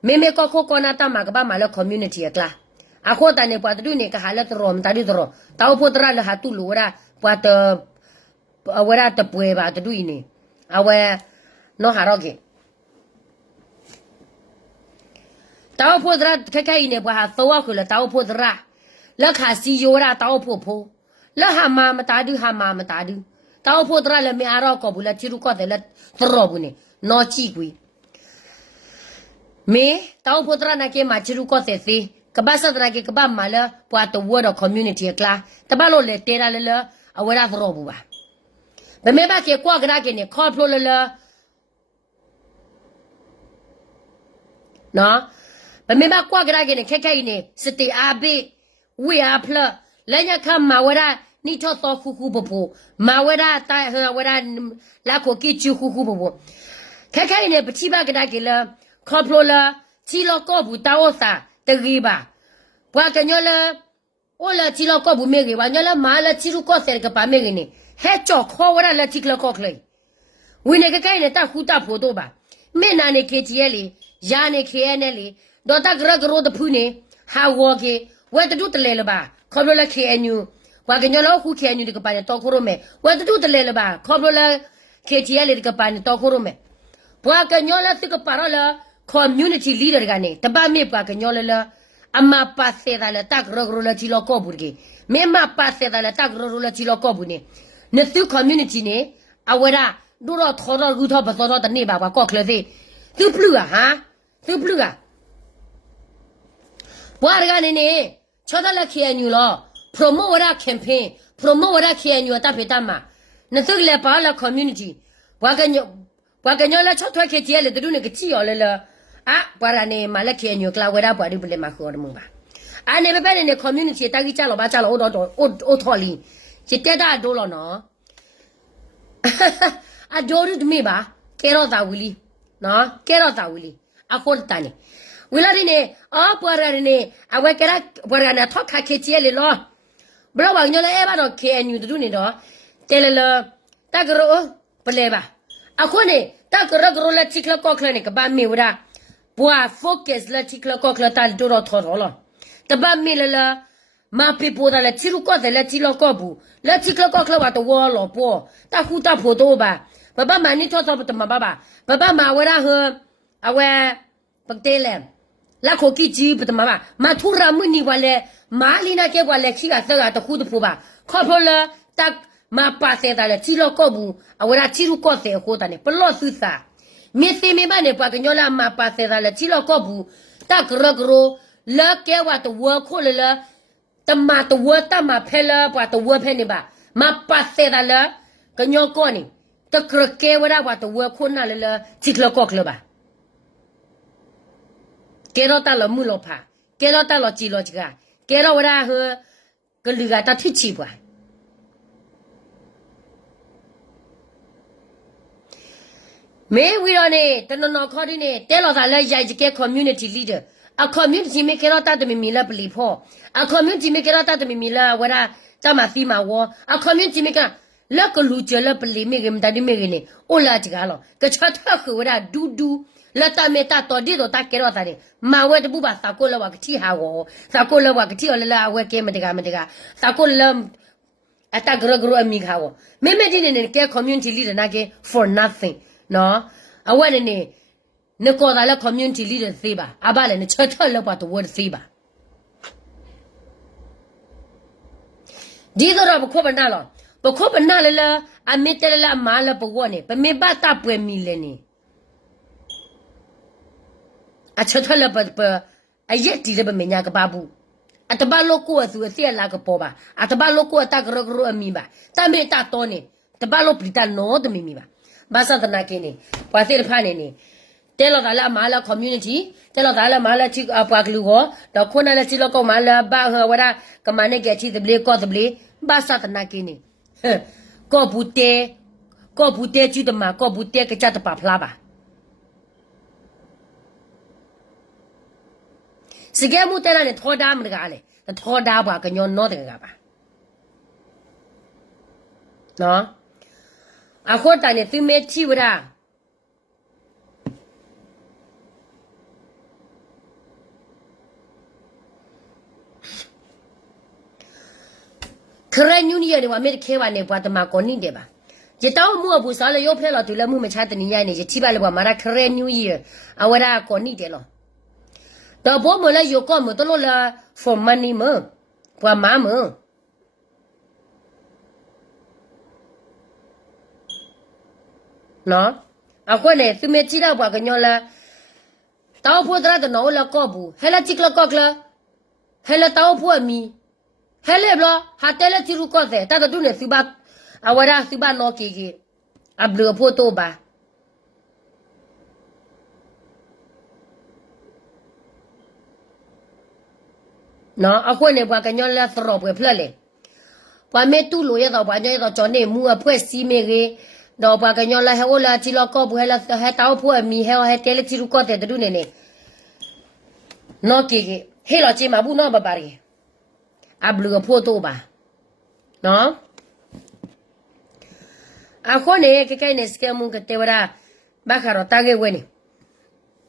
me ko na ta ma ka ba mala community kla a ko ta ne pa tu ne ka hala tro ta di tro ta opo tra le ha tu lu ra pa ta awara ta pwe ba tu ni awa no ha ro ke tao po dra kai ne ba ha so wa khu la tao po dra la kha si yo ra tao po pho la ha ma ta du tao po dra le me a ro ko bu la chi ru ko de la tro bu ne no chi gui me tao po dra na ke ma chi ru ko se se ka ba sa dra ke ka ba ma la pa to wo do community kla ta ba lo le te ra le la a wa ra tro bu ba be me ba ke kwa gra ke ne kho plo le la no ba me ba kwa gra ke ne kai ne sti a be we a pla la nya kha ma wa ra ni tho to khu bo bo ma wa ra ta ha wa ra la ko ki chu khu bo bo kai ne pa chi ba gra ke la kho plo la chi lo ko bu ta o sa te gi ba bwa ke nyo la o la chi lo ko bu me ge ba nyo la ma la chi ru ko se ke pa me ge ne he cho kho wa ra la chi klo ko kle we ne kai ne ta khu ta pho do ba me na ne ke chi ye le ya ne ke ne le do ta gra gro de phu ne ha wo ke we ta du te le ba kho lo la ke enu wa ke nyo lo khu ke enu de ka pa ne to ko ro me we ta du te le ba kho lo la ke chi ye le de ka pa ne to ko ro me bwa ke nyo la ti ka pa ro la community leader ga ne ta ba me bwa ke nyo la ama pa se da la ta gra gro la chi lo ko bu ke me ma pa se da la ta gra gro la chi lo ko bu ne su community ne awara do ro tho ro gu tho ba so da ne ba kwa ko kle se tu plu ha tu plu ga bwa ga ne cho da la ke anu lo promote wara campaign promote wara ke anu ta phe ta ma ne su le pa la community bwa ga nyo la cho thwa ke je le du ne ke chi yo le la a bwa ra ne ma la ke anu kla wara bwa ri bu le ma ko mo ba a ne be be ne community ta gi cha lo ba cha lo o tho li je te da do lo no a do ru me ba ke ro da wili no ke ro da wili a ko ta ne wila ri ne a bwa ra ne a we ke ra bwa ra na tho kha ke je le lo bro ba nyo le e ba do ke anu du ne do te le lo ta gro ple ba a ko ne ta gro la chi kla ko kla ne ka ba me wura bwa focus la chi kla ko kla ta do ro tho ro lo ta ba me le la ma pe po da la chi ru ko de la chi lo ko bu la chi kla ko kla wa to wo lo po ta hu ta pho do ba ba ma ni tho tho ta ma ba ma wa ra he a we pak te le la ko ki ji ba ma ma thu ra mu ni wa le ma li na ke wa le chi ga sa ga to hu to pho ba kho pho la ta ma pa se da la chi lo ko bu a wa ra chi ru ko se ko ta ne plo su sa me se me ba ne pa ke nyo la ma pa se da la chi lo ko bu ta gro la ke wa to wo ko le la ta ma to wo ta ma phe la pa to wo phe ne ba ma pa se da la ke nyo ko ni ta gro ke wa ra wa to wo ko na le la chi lo ko klo ba ke ro ta lo mu lo pha ke ro ta lo chi lo chi ga ke ro wa ra he ke lu ga ta thi chi ba me we ro ne ta no kho di ne te lo sa la yai ji ke community leader a community me ke ro ta de mi la pli pho a community me ke ro ta de mi la wa ra ta ma fi ma wo a community me ka la ko lu je la pli me ke mta di me ke ne o la ji ga lo ke cha ta khu wa ra du la ta me ta to di do ta ke ro ta de ma we de bu ba sa ko la wa ke ti ha wo sa ko la wa ke ti o la we ke me de ga sa ko la a ta gro a mi ga wo me di ne ke community leader na ke for nothing no a wa ne ko da la community leader se ba a ba le ne cha cha la ba to word se ba di do ro ko ba na lo ba ko ba na le la a me te la ma la ba wo ne ba me ba ta pwe mi le ne a cha cha la ba a ye ti le ba me nya ka ba bu a ta ba lo ko su se la ka po ba a ta ba lo ko ta gro a mi ba ta me ta to ne ta ba lo pri ta no de mi ba ba sa da na ke ne pa se le pha ne te lo da la ma la community te lo da la ma la chi a pa klu go da ko na la chi lo ko ma la ba ha wa ra ka ma ne ke chi de ble ko de ble ba sa da na ke ne ko bu te chi de ma ko bu te ke cha de pa phla ba Sige mu tera ne thoda mga ale. Na thoda ba kanyo no tega ba. No? Ako ta ne tu me chi wada. Keren yuni ya ne wa me ke wa ne bwa ta ma ko ni de ba. Je taw mu bu sa le yo phe lo tu le mu ma cha tani ya ne je ti ba le bwa ma ra keren new year awara ko ni de lo. Da bo mo la yo ko mo to lo la for money mo. Bwa ma mo. No? Ako ne tu me ti da bwa ka nyo la. Taw pho tra to no la ko bu. Hela tik la ko la. Hela taw pho mi. Hele blo ha tele ti ru ko se ta do ne su ba awara su ba no ke ablu pho to ba. No, ako ne bwa ka nyo la thro pwe phla le. Bwa me tu lo ya do bwa nyo do cho ne mu a phwe si me ge do bwa ka nyo la he o la ti lo ko bu he la he taw pho mi he tele ti ru ko se do ne ne. No ke he lo chi ma bu no ba ba ri. Ablu pho to ba. No? Ako ne ke kai ne ske mu ke te wara ba ka ro ta ge we ni.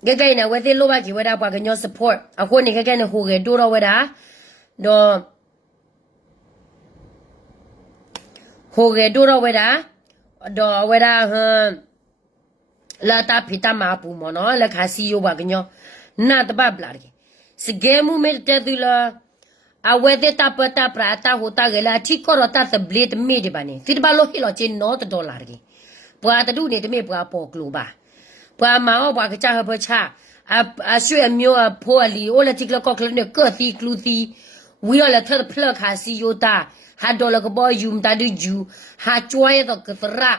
Ke kai na we te lo ba ki wara bwa ka nyo support. Ako ne ke kai ne ho ge do ro wara do ho ge do ro wara do wara la ta phita ma pu mo no la kha si yo ba ka nyo na ta ba bla ri. Sige mu me te du la awede tapata prata hota gela chikorota the blade made bani fitbalo hilo chin not dollar gi bwa ta du ne te me bwa po klo ba bwa ma o bwa ka cha ha cha a shwe myo a pho ali o la tiklo ko klo ne ko ti klu ti wi la thar phla kha si yo ta ha dollar ko bo yum ta du ju ha chwe to ka tra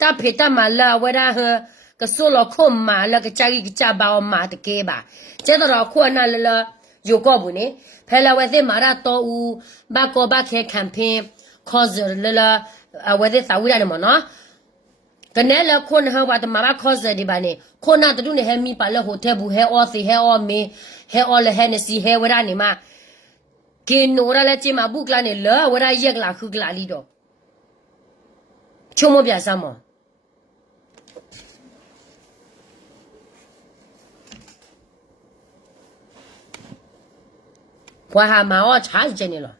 ta pheta ma la wada ha ka so lo kho ma la ka cha gi cha ba o ma te ke ba che to ro kho na la yo ko bu ne Pela wethe mara to u ba ko ba ke campaign cause la wethe sa wi da ne mo no kanela khon ha wa ta mara cause di ba ne khona tu ne he mi pa le hotel bu he o si he o me he o le he ne si he wa da ne ma ke no ra le chi ma bu kla ne la wa da yek la khu kla li do chumo pya sa mo Bwa ha ma o cha je ne lo.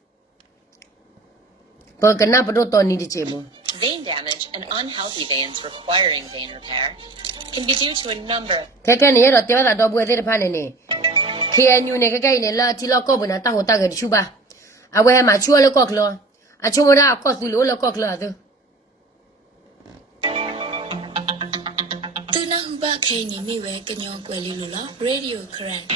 Bo kana pa do to ni di che mo. Vein damage and unhealthy veins requiring vein repair can be due to a number. Ke ne ro te ba da do bwe de pha ne ne. KNU ne ke ne la ti lo ko bu na ta ho ta ge chu ba. A we ha ma chu le ko klo. A chu mo da ko su lo le ko klo do. Tu na hu ba ke ni mi we ke nyo kwe li lo la radio current.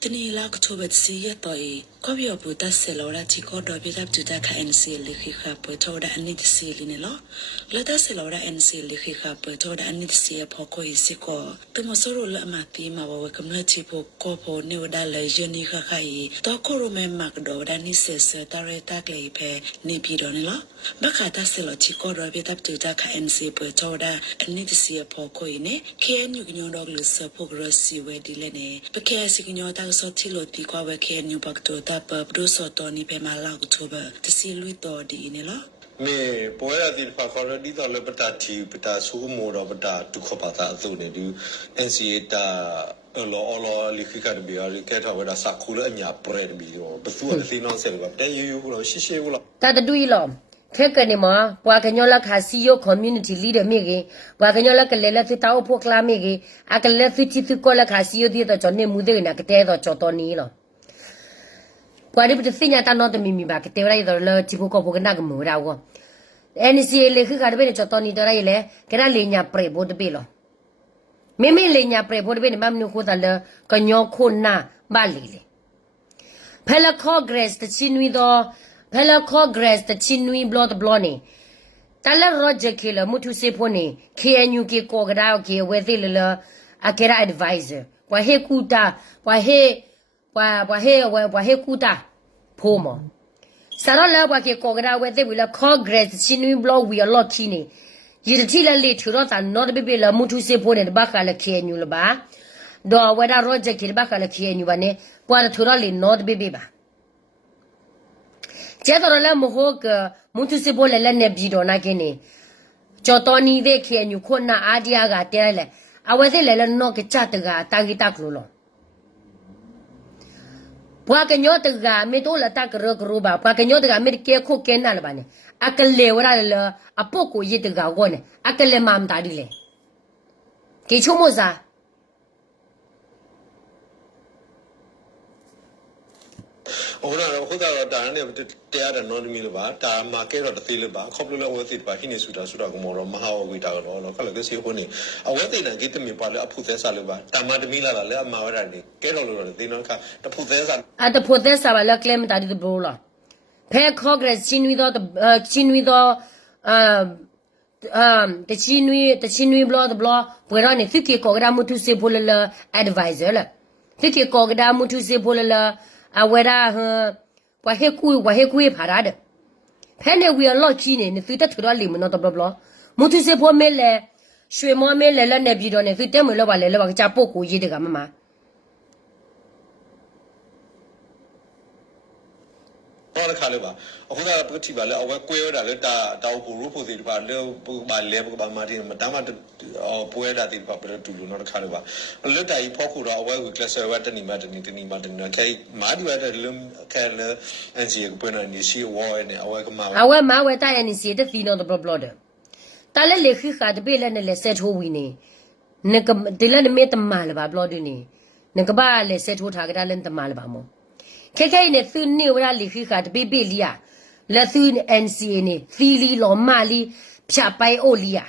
Tini la ko bet si ya toi ko bi opu ta se lo ra chi ko do bi ta tu ta kha NC li khi kha po to da ani ti si li ne lo la ta se lo ra NC li khi kha po to da ani ti si pho ko yi si ko tu mo so ro la ma ti ma wa kam la chi po ko po ne da le je ni kha kha yi to ko ro me mak do da ni se se ta re ta ke phe ni bi do ne lo ba kha ta se lo chi ko do bi ta tu ta kha NC po to da ani ti si pho ko yi ne KNU ki nyo do lu se pho gro si we di le ne ba ke si ki nyo ta so ti lo ti kwa we KNU bak to ta pa do so to ni pe ma la ko ba ti si lui to di ne lo me poera di fa ko di to le pata ti pata su mo ro pata tu kho pa ta tu ne du NCA ta lo li khi ka de bi ri ke tha wa da sa khu le anya pre de bi yo ba su a si non se ba te yu lo shi shi lo Ta da du yi lo. Ke ne ma bwa ka nyo la kha si yo community leader me ge bwa ka nyo la ka le la ti ta o pho kla me ge a ka le fi ti ko la kha si yo di to cho ne mu de na ke te do cho to ni lo. Bwa ri bi ti nya ta no de mi ba ke te ra yi do le ti pho ko pho ka na ka mu ra ko. NCA le khi ka de be cho to ni do ra yi le ke ra le nya pre bo de be lo. Me le nya pre bo de be ni ma mnu ko ta le ka nyo kho na ba le le. Pela congress the chinui do Pela congress the chinui blood blonny. Tala Roger killer mutu sepone KNU ke ko ga ke we the le akera advisor. Wa he kuta wa he kuta pomo. Sara la wa ke ko ga we the we la congress chinui blood we a lot chini. You the tila le to not and not be la mutu sepone the baka la KNU le ba. do weda roje kirba kala kienyu bane kwa thura le not bebe ba Jethro le mohok muntu se bole le ne bido na kene Jotoni de kienyu khona adia ga tele awese le no ke chat ga tangi tak lo Pwa ke nyot ga me to la tak ro ro ba pwa ke nyot ga me ke kho ken na le bane akale wara le apoko yit ga wone akale mam ta di le Ke chomo za Ora ko da da ne te ada no mi le ba ta ma ke ro te le ba khop lo we ti ba hini su da ko mo ro ma ha o wi ta ro no ka le ke si ho ni a we ti na ke te mi pa le a phu the sa le ba ta ma de mi la le a ma wa da ni ke ro lo ti no ka ta phu the sa a ta pho the sa ba la claim ta di de bro la phe congress chin wi do the chinui blo pwe ra ne fiki ko ga mu tu se bol la advisor la fiki ko ga mu tu se bol la a we ra wa he ku pha ra de phe ne wi lo chi ne fi ta thu do li mo no to blo mu tu se bol me le shwe mo me le la ne bi do ne fi te mo lo ba le ba cha po ko yi de ga ma Ora ka le ba aku da pa ti ba le awe kwe da le ta ko ru phu ti ba le ba le ba ma ti ma ta ma pwe da ti ba pa tu lu no ka le ba le ta yi pho ku da awe ku class wa ta ni ma kai ma di wa da le ka le NC ko pa na ni si wo ne awe ka ma awe ma we ta ni si de fi no the blo de ta le le khi kha de be le ne le set ho wi ne ne ka de le me ta ma le ba blo de ni ne ka ba le set ho tha ga da le ta ma le ba mo KK နဲ့သူနေဝရလီခိခါတပိပိလီယာလက်သူ NCA နဲ့သီလီလောမလီဖြတ်ပိုင်အိုလီယာ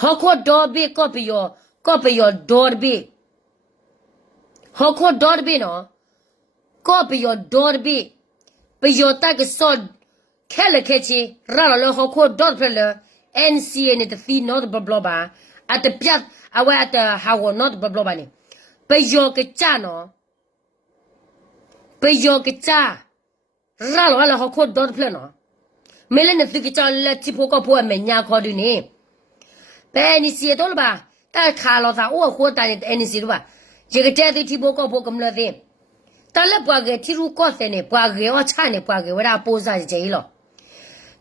ဟောခောဒေါ်ဘေကော့ပီယောဒေါ်ဘေဟောခောဒေါ်ဘေနော်ကော့ပီယောဒေါ်ဘေပယောတကဆော့ခဲလခဲချီရာလောဟောခောဒေါ်ဖလ NCA နဲ့သီနော်ဘဘလဘာအတပြတ်အဝဲအတဟာဝနော်ဘဘလဘာနေပယောကချာနော်pe yo ke cha ra lo la ho ko dot phle no me le ne fi ke cha le ti pho ko pho me nya kho du ni pe ni si to lo ba ta kha lo sa o ho ta ni ni si lo ba ye ke te ti pho ko pho kam le thi ta le bwa ke ti ru ko se ne bwa ke o cha ne bwa ke wa da po sa je lo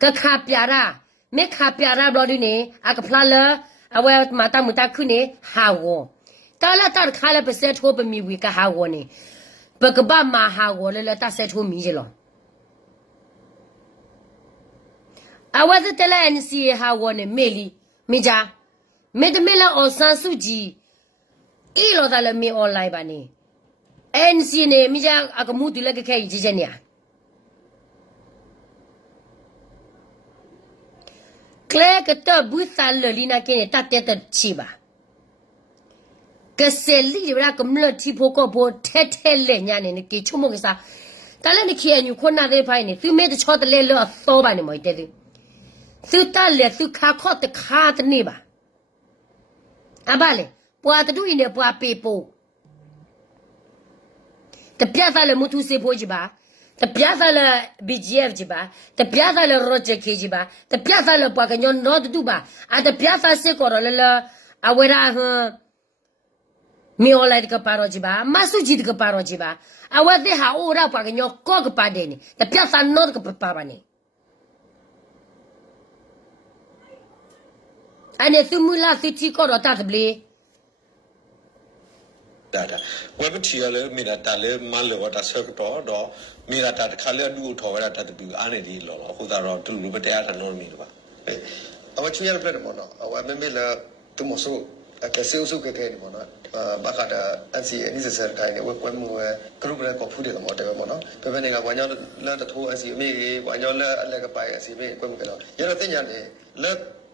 ka kha pya ra me kha pya ra lo du ni a ka phla le a wa ma ta mu ta khu ni ha wo ta la ta kha le pe se tho pe mi wi ka ha wo niဘကဘာမဟာကိုလည်းတဆက်ထိုးမိကြလောအဝတ်တလဲ NCA ဟာဝနေမေလီမိကြမေတမေလာအောင်ဆန်စုကြည်အီလောတလည်းမေ online ပါနေ NCA နေမိကြအကမှုတူလည်းခဲကြီးချက်နေကလဲကတဘူသလလီနာကင်းတတ်တဲ့ချီပါကစလီရကမလတီဖိုကိုဘောထဲလေညာနေကေချုံမကစားတလည်းနေခေညခုနာသေးဖိုင်နေသူမဲတချောတလဲလောသောပါနေမွေတဲ့သူတလည်းသူခါခော့တခါတနေပါအဘလေပွာတတူနေပွာပေပိုတပြတ်လည်းမထူစေဖို့ကြီးပါတပြတ်လည်း BGF ကြီးပါတပြတ်လည်း Roger K ကြီးပါတပြတ်လည်းပွာကညောတော့တူပါအတပြတ်စစ်ကောရလအဝရာဟmi olai ka paro jiba masu jid ka paro jiba awate ha ora pa ka nyok ko ka padeni ta piasa no ka papa ni ane tumula siti ko ro ta ble da we ba ti le mi da ta le ma le wa ta se ko do mi da ta kha le du tho wa ta bi a ne di lo ho da ro tu lu ba ta ta no mi ba awa chu ya le pre mo no awa me me la tu mo so ke se usu ke ni mo no ba ka da NCA ni se se kai ne we kwe mo we group le ko phu de mo de mo no pe pe ne ga kwa nya la ta tho NCA me ge kwa nya la le ka pai NCA me kwe mo ke no ya lo tin nya ne le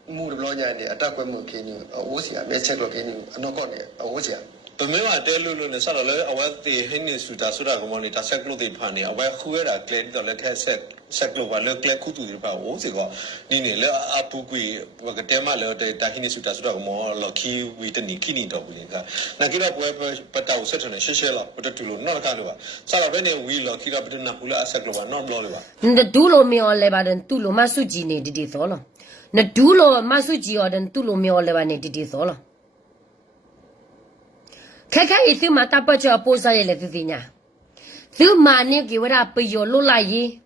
mu de lo nya ne ata kwe mo ke ni o sia me check lo ke ni ano ko ne o sia ပမေဝတဲလို့လို့နဲ့ဆက်တော့လေအဝဲတေဟင်းနေစူတာဆိုတာကမောနေတာဆက်ကလို့တေဖာနေအဝဲခူရတာကလစ်တော့လက်ထက်ဆက်ကလို့ပါလေကလစ်ခုတူဒီပါဟိုစီကဒီနေလေအပူကွေကတဲမလေတာဟင်းနေစူတာဆိုတာကမောလခီဝီတနီခိနီတော့ဘူးလေကနာကိရပွဲပတောက်ဆက်တယ်ရှေ့ရှေ့လောက်ပတတူလို့နော်ကလို့ပါဆက်တော့ဘယ်နေဝီလခီရပတနာပူလာအဆက်လို့ပါနော်ဘလို့လေပါနဒူလိုမေော်လေပါဒန်တူလိုမဆုဂျီနေဒီဒီသောလနဒူလိုမဆုဂျီော်ဒန်တူလိုမေော်လေပါနေဒီဒီသောလ Kaka itu mata baca apa saya letinya. Tu mana kira pejo lolai.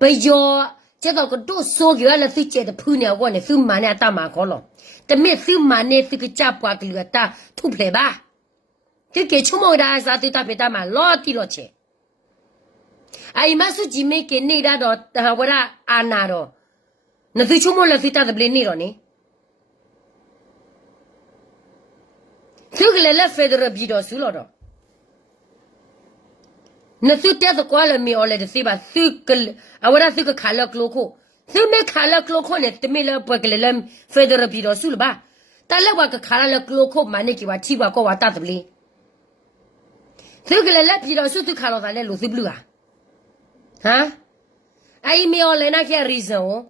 Pejo jadi kalau so kira leti jadi punya wan tu mana tak makalo. Tapi tu mana tu kecapa kira tak tu pleba. Tu kecuma dah satu tapi tak malah ti loce. Ai masuk jime ke ni dah dah wala anaro. Nanti cuma leti tak boleh ni roni. Tu kelele federal bido sulodo. Nanti tiada kuala mi oleh desiba tu kel awara tu ke khala kloko. Tu me khala kloko ne tu me le kelele federal bido sulba. Tala wa ke khala kloko mana kiwa tiba ko wata tebli. Tu kelele bido sul tu khala tale lu tu blua. Ha? Ai mi oleh nak ya reason.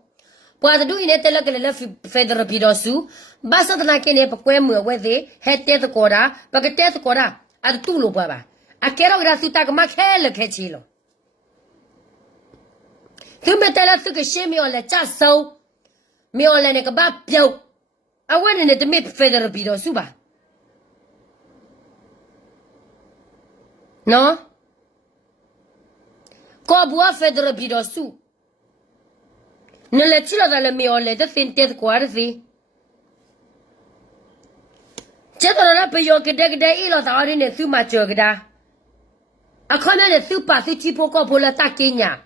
Puan tu ini telah kelele federal bido su. Basa tanah kene pakwe muawede hete tu kora, pakete tu kora, ada tu lupa ba. Akera ora tu tak makhel kecilo. Tu metela tu ke shemi ole chaso, mi ole ne kebab piau. Awan ne te met federal bido suba. No? Ko bua federal bido su. Ne le chila dale mi ole te finte tu kora si. Jadi orang pergi ke kedai ilo tahun ini tu macam kedai. Aku ni tu pasti cipu kau boleh tak kenya.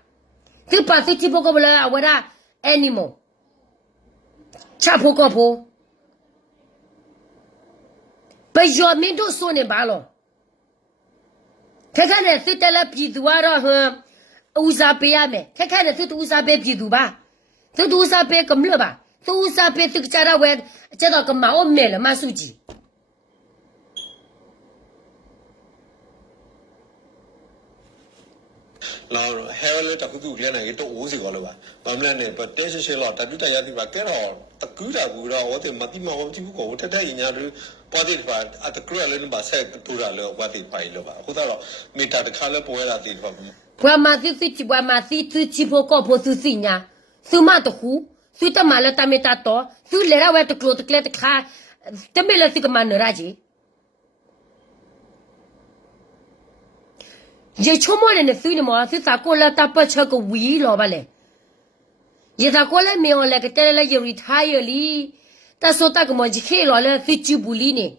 Tu pasti cipu kau boleh awak animal. Cipu kau po. Pergi mintu sone balo. Kakak ni tu telah pergi dua orang usaha payah me. Kakak ni tu usaha payah pergi dua. Tu usaha payah kemla ba. Tu usaha payah tu cara wed cara kemau mel masuk ji. Now, Harold takutu kaya na ito usi ko lo ba. Mamla ne, but tesi sila tadu tayo di ba kero takura gura o te mati ma o tibu ko tata inya ru pati ba at kura lo ba sa tura lo pati pa lo ba. Kuda lo mita de kala po era ti ba. Puan masih tu cipu kau po tu sinya. Suma tu hu, tu tak malah tak minta to, tu lera wet tu kle tu kah, tapi lah tu kemana raji. Je cuma ni tu ni mah, tu tak kau lah tak percaya ke wii lo balik. Je tak kau lah meo lah kita lah je retire li, tak sota ke mah je lo lah tu cibuli ni.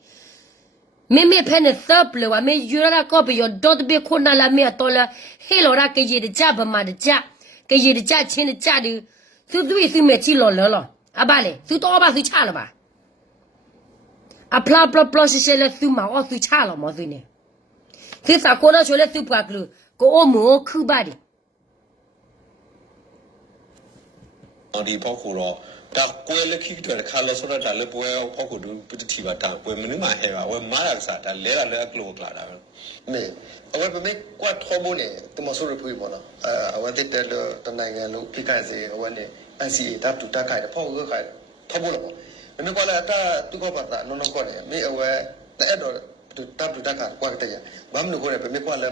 Me pen thap le wa me yura ko be yo dot be ko na la me to la he lo ra ke ye de ja ba ma de ja ke ye de ja chin de ja de tu tu su me chi lo lo a ba le tu to ba su cha lo ba a pla pla pla se le tu ma o su cha lo mo su ne tu sa ko na cho le tu pa klu ko o mo khu ba de ဒီပေါ့ကိုတော့ဒါကွယ်လက်ခိတဲ့ခါလို့ဆိုတော့ဒါလည်းပွဲပေါ့ကိုတို့ပြတိပါတာပွဲမင်းမဟဲပါဝဲမာရစားဒါလဲတာလဲအကလို့ကလာတာပဲ Mais, on va pas quoi trop bon tu m'as sauvé pour moi là. On va dire le tonနိုင်ငံလို့ပြကြစေဟိုကနေ NCA တပ်တူတက်ခိုင်တယ်ပေါ့ကိုခိုင်trop bon là. Mais quoi là ta tu ko pata non non quoi mais ouaisအဲ့တော့တပ်တူတက်ခိုင်ကွာတဲ့ရဘာမလို့ကိုရပဲmais quoi là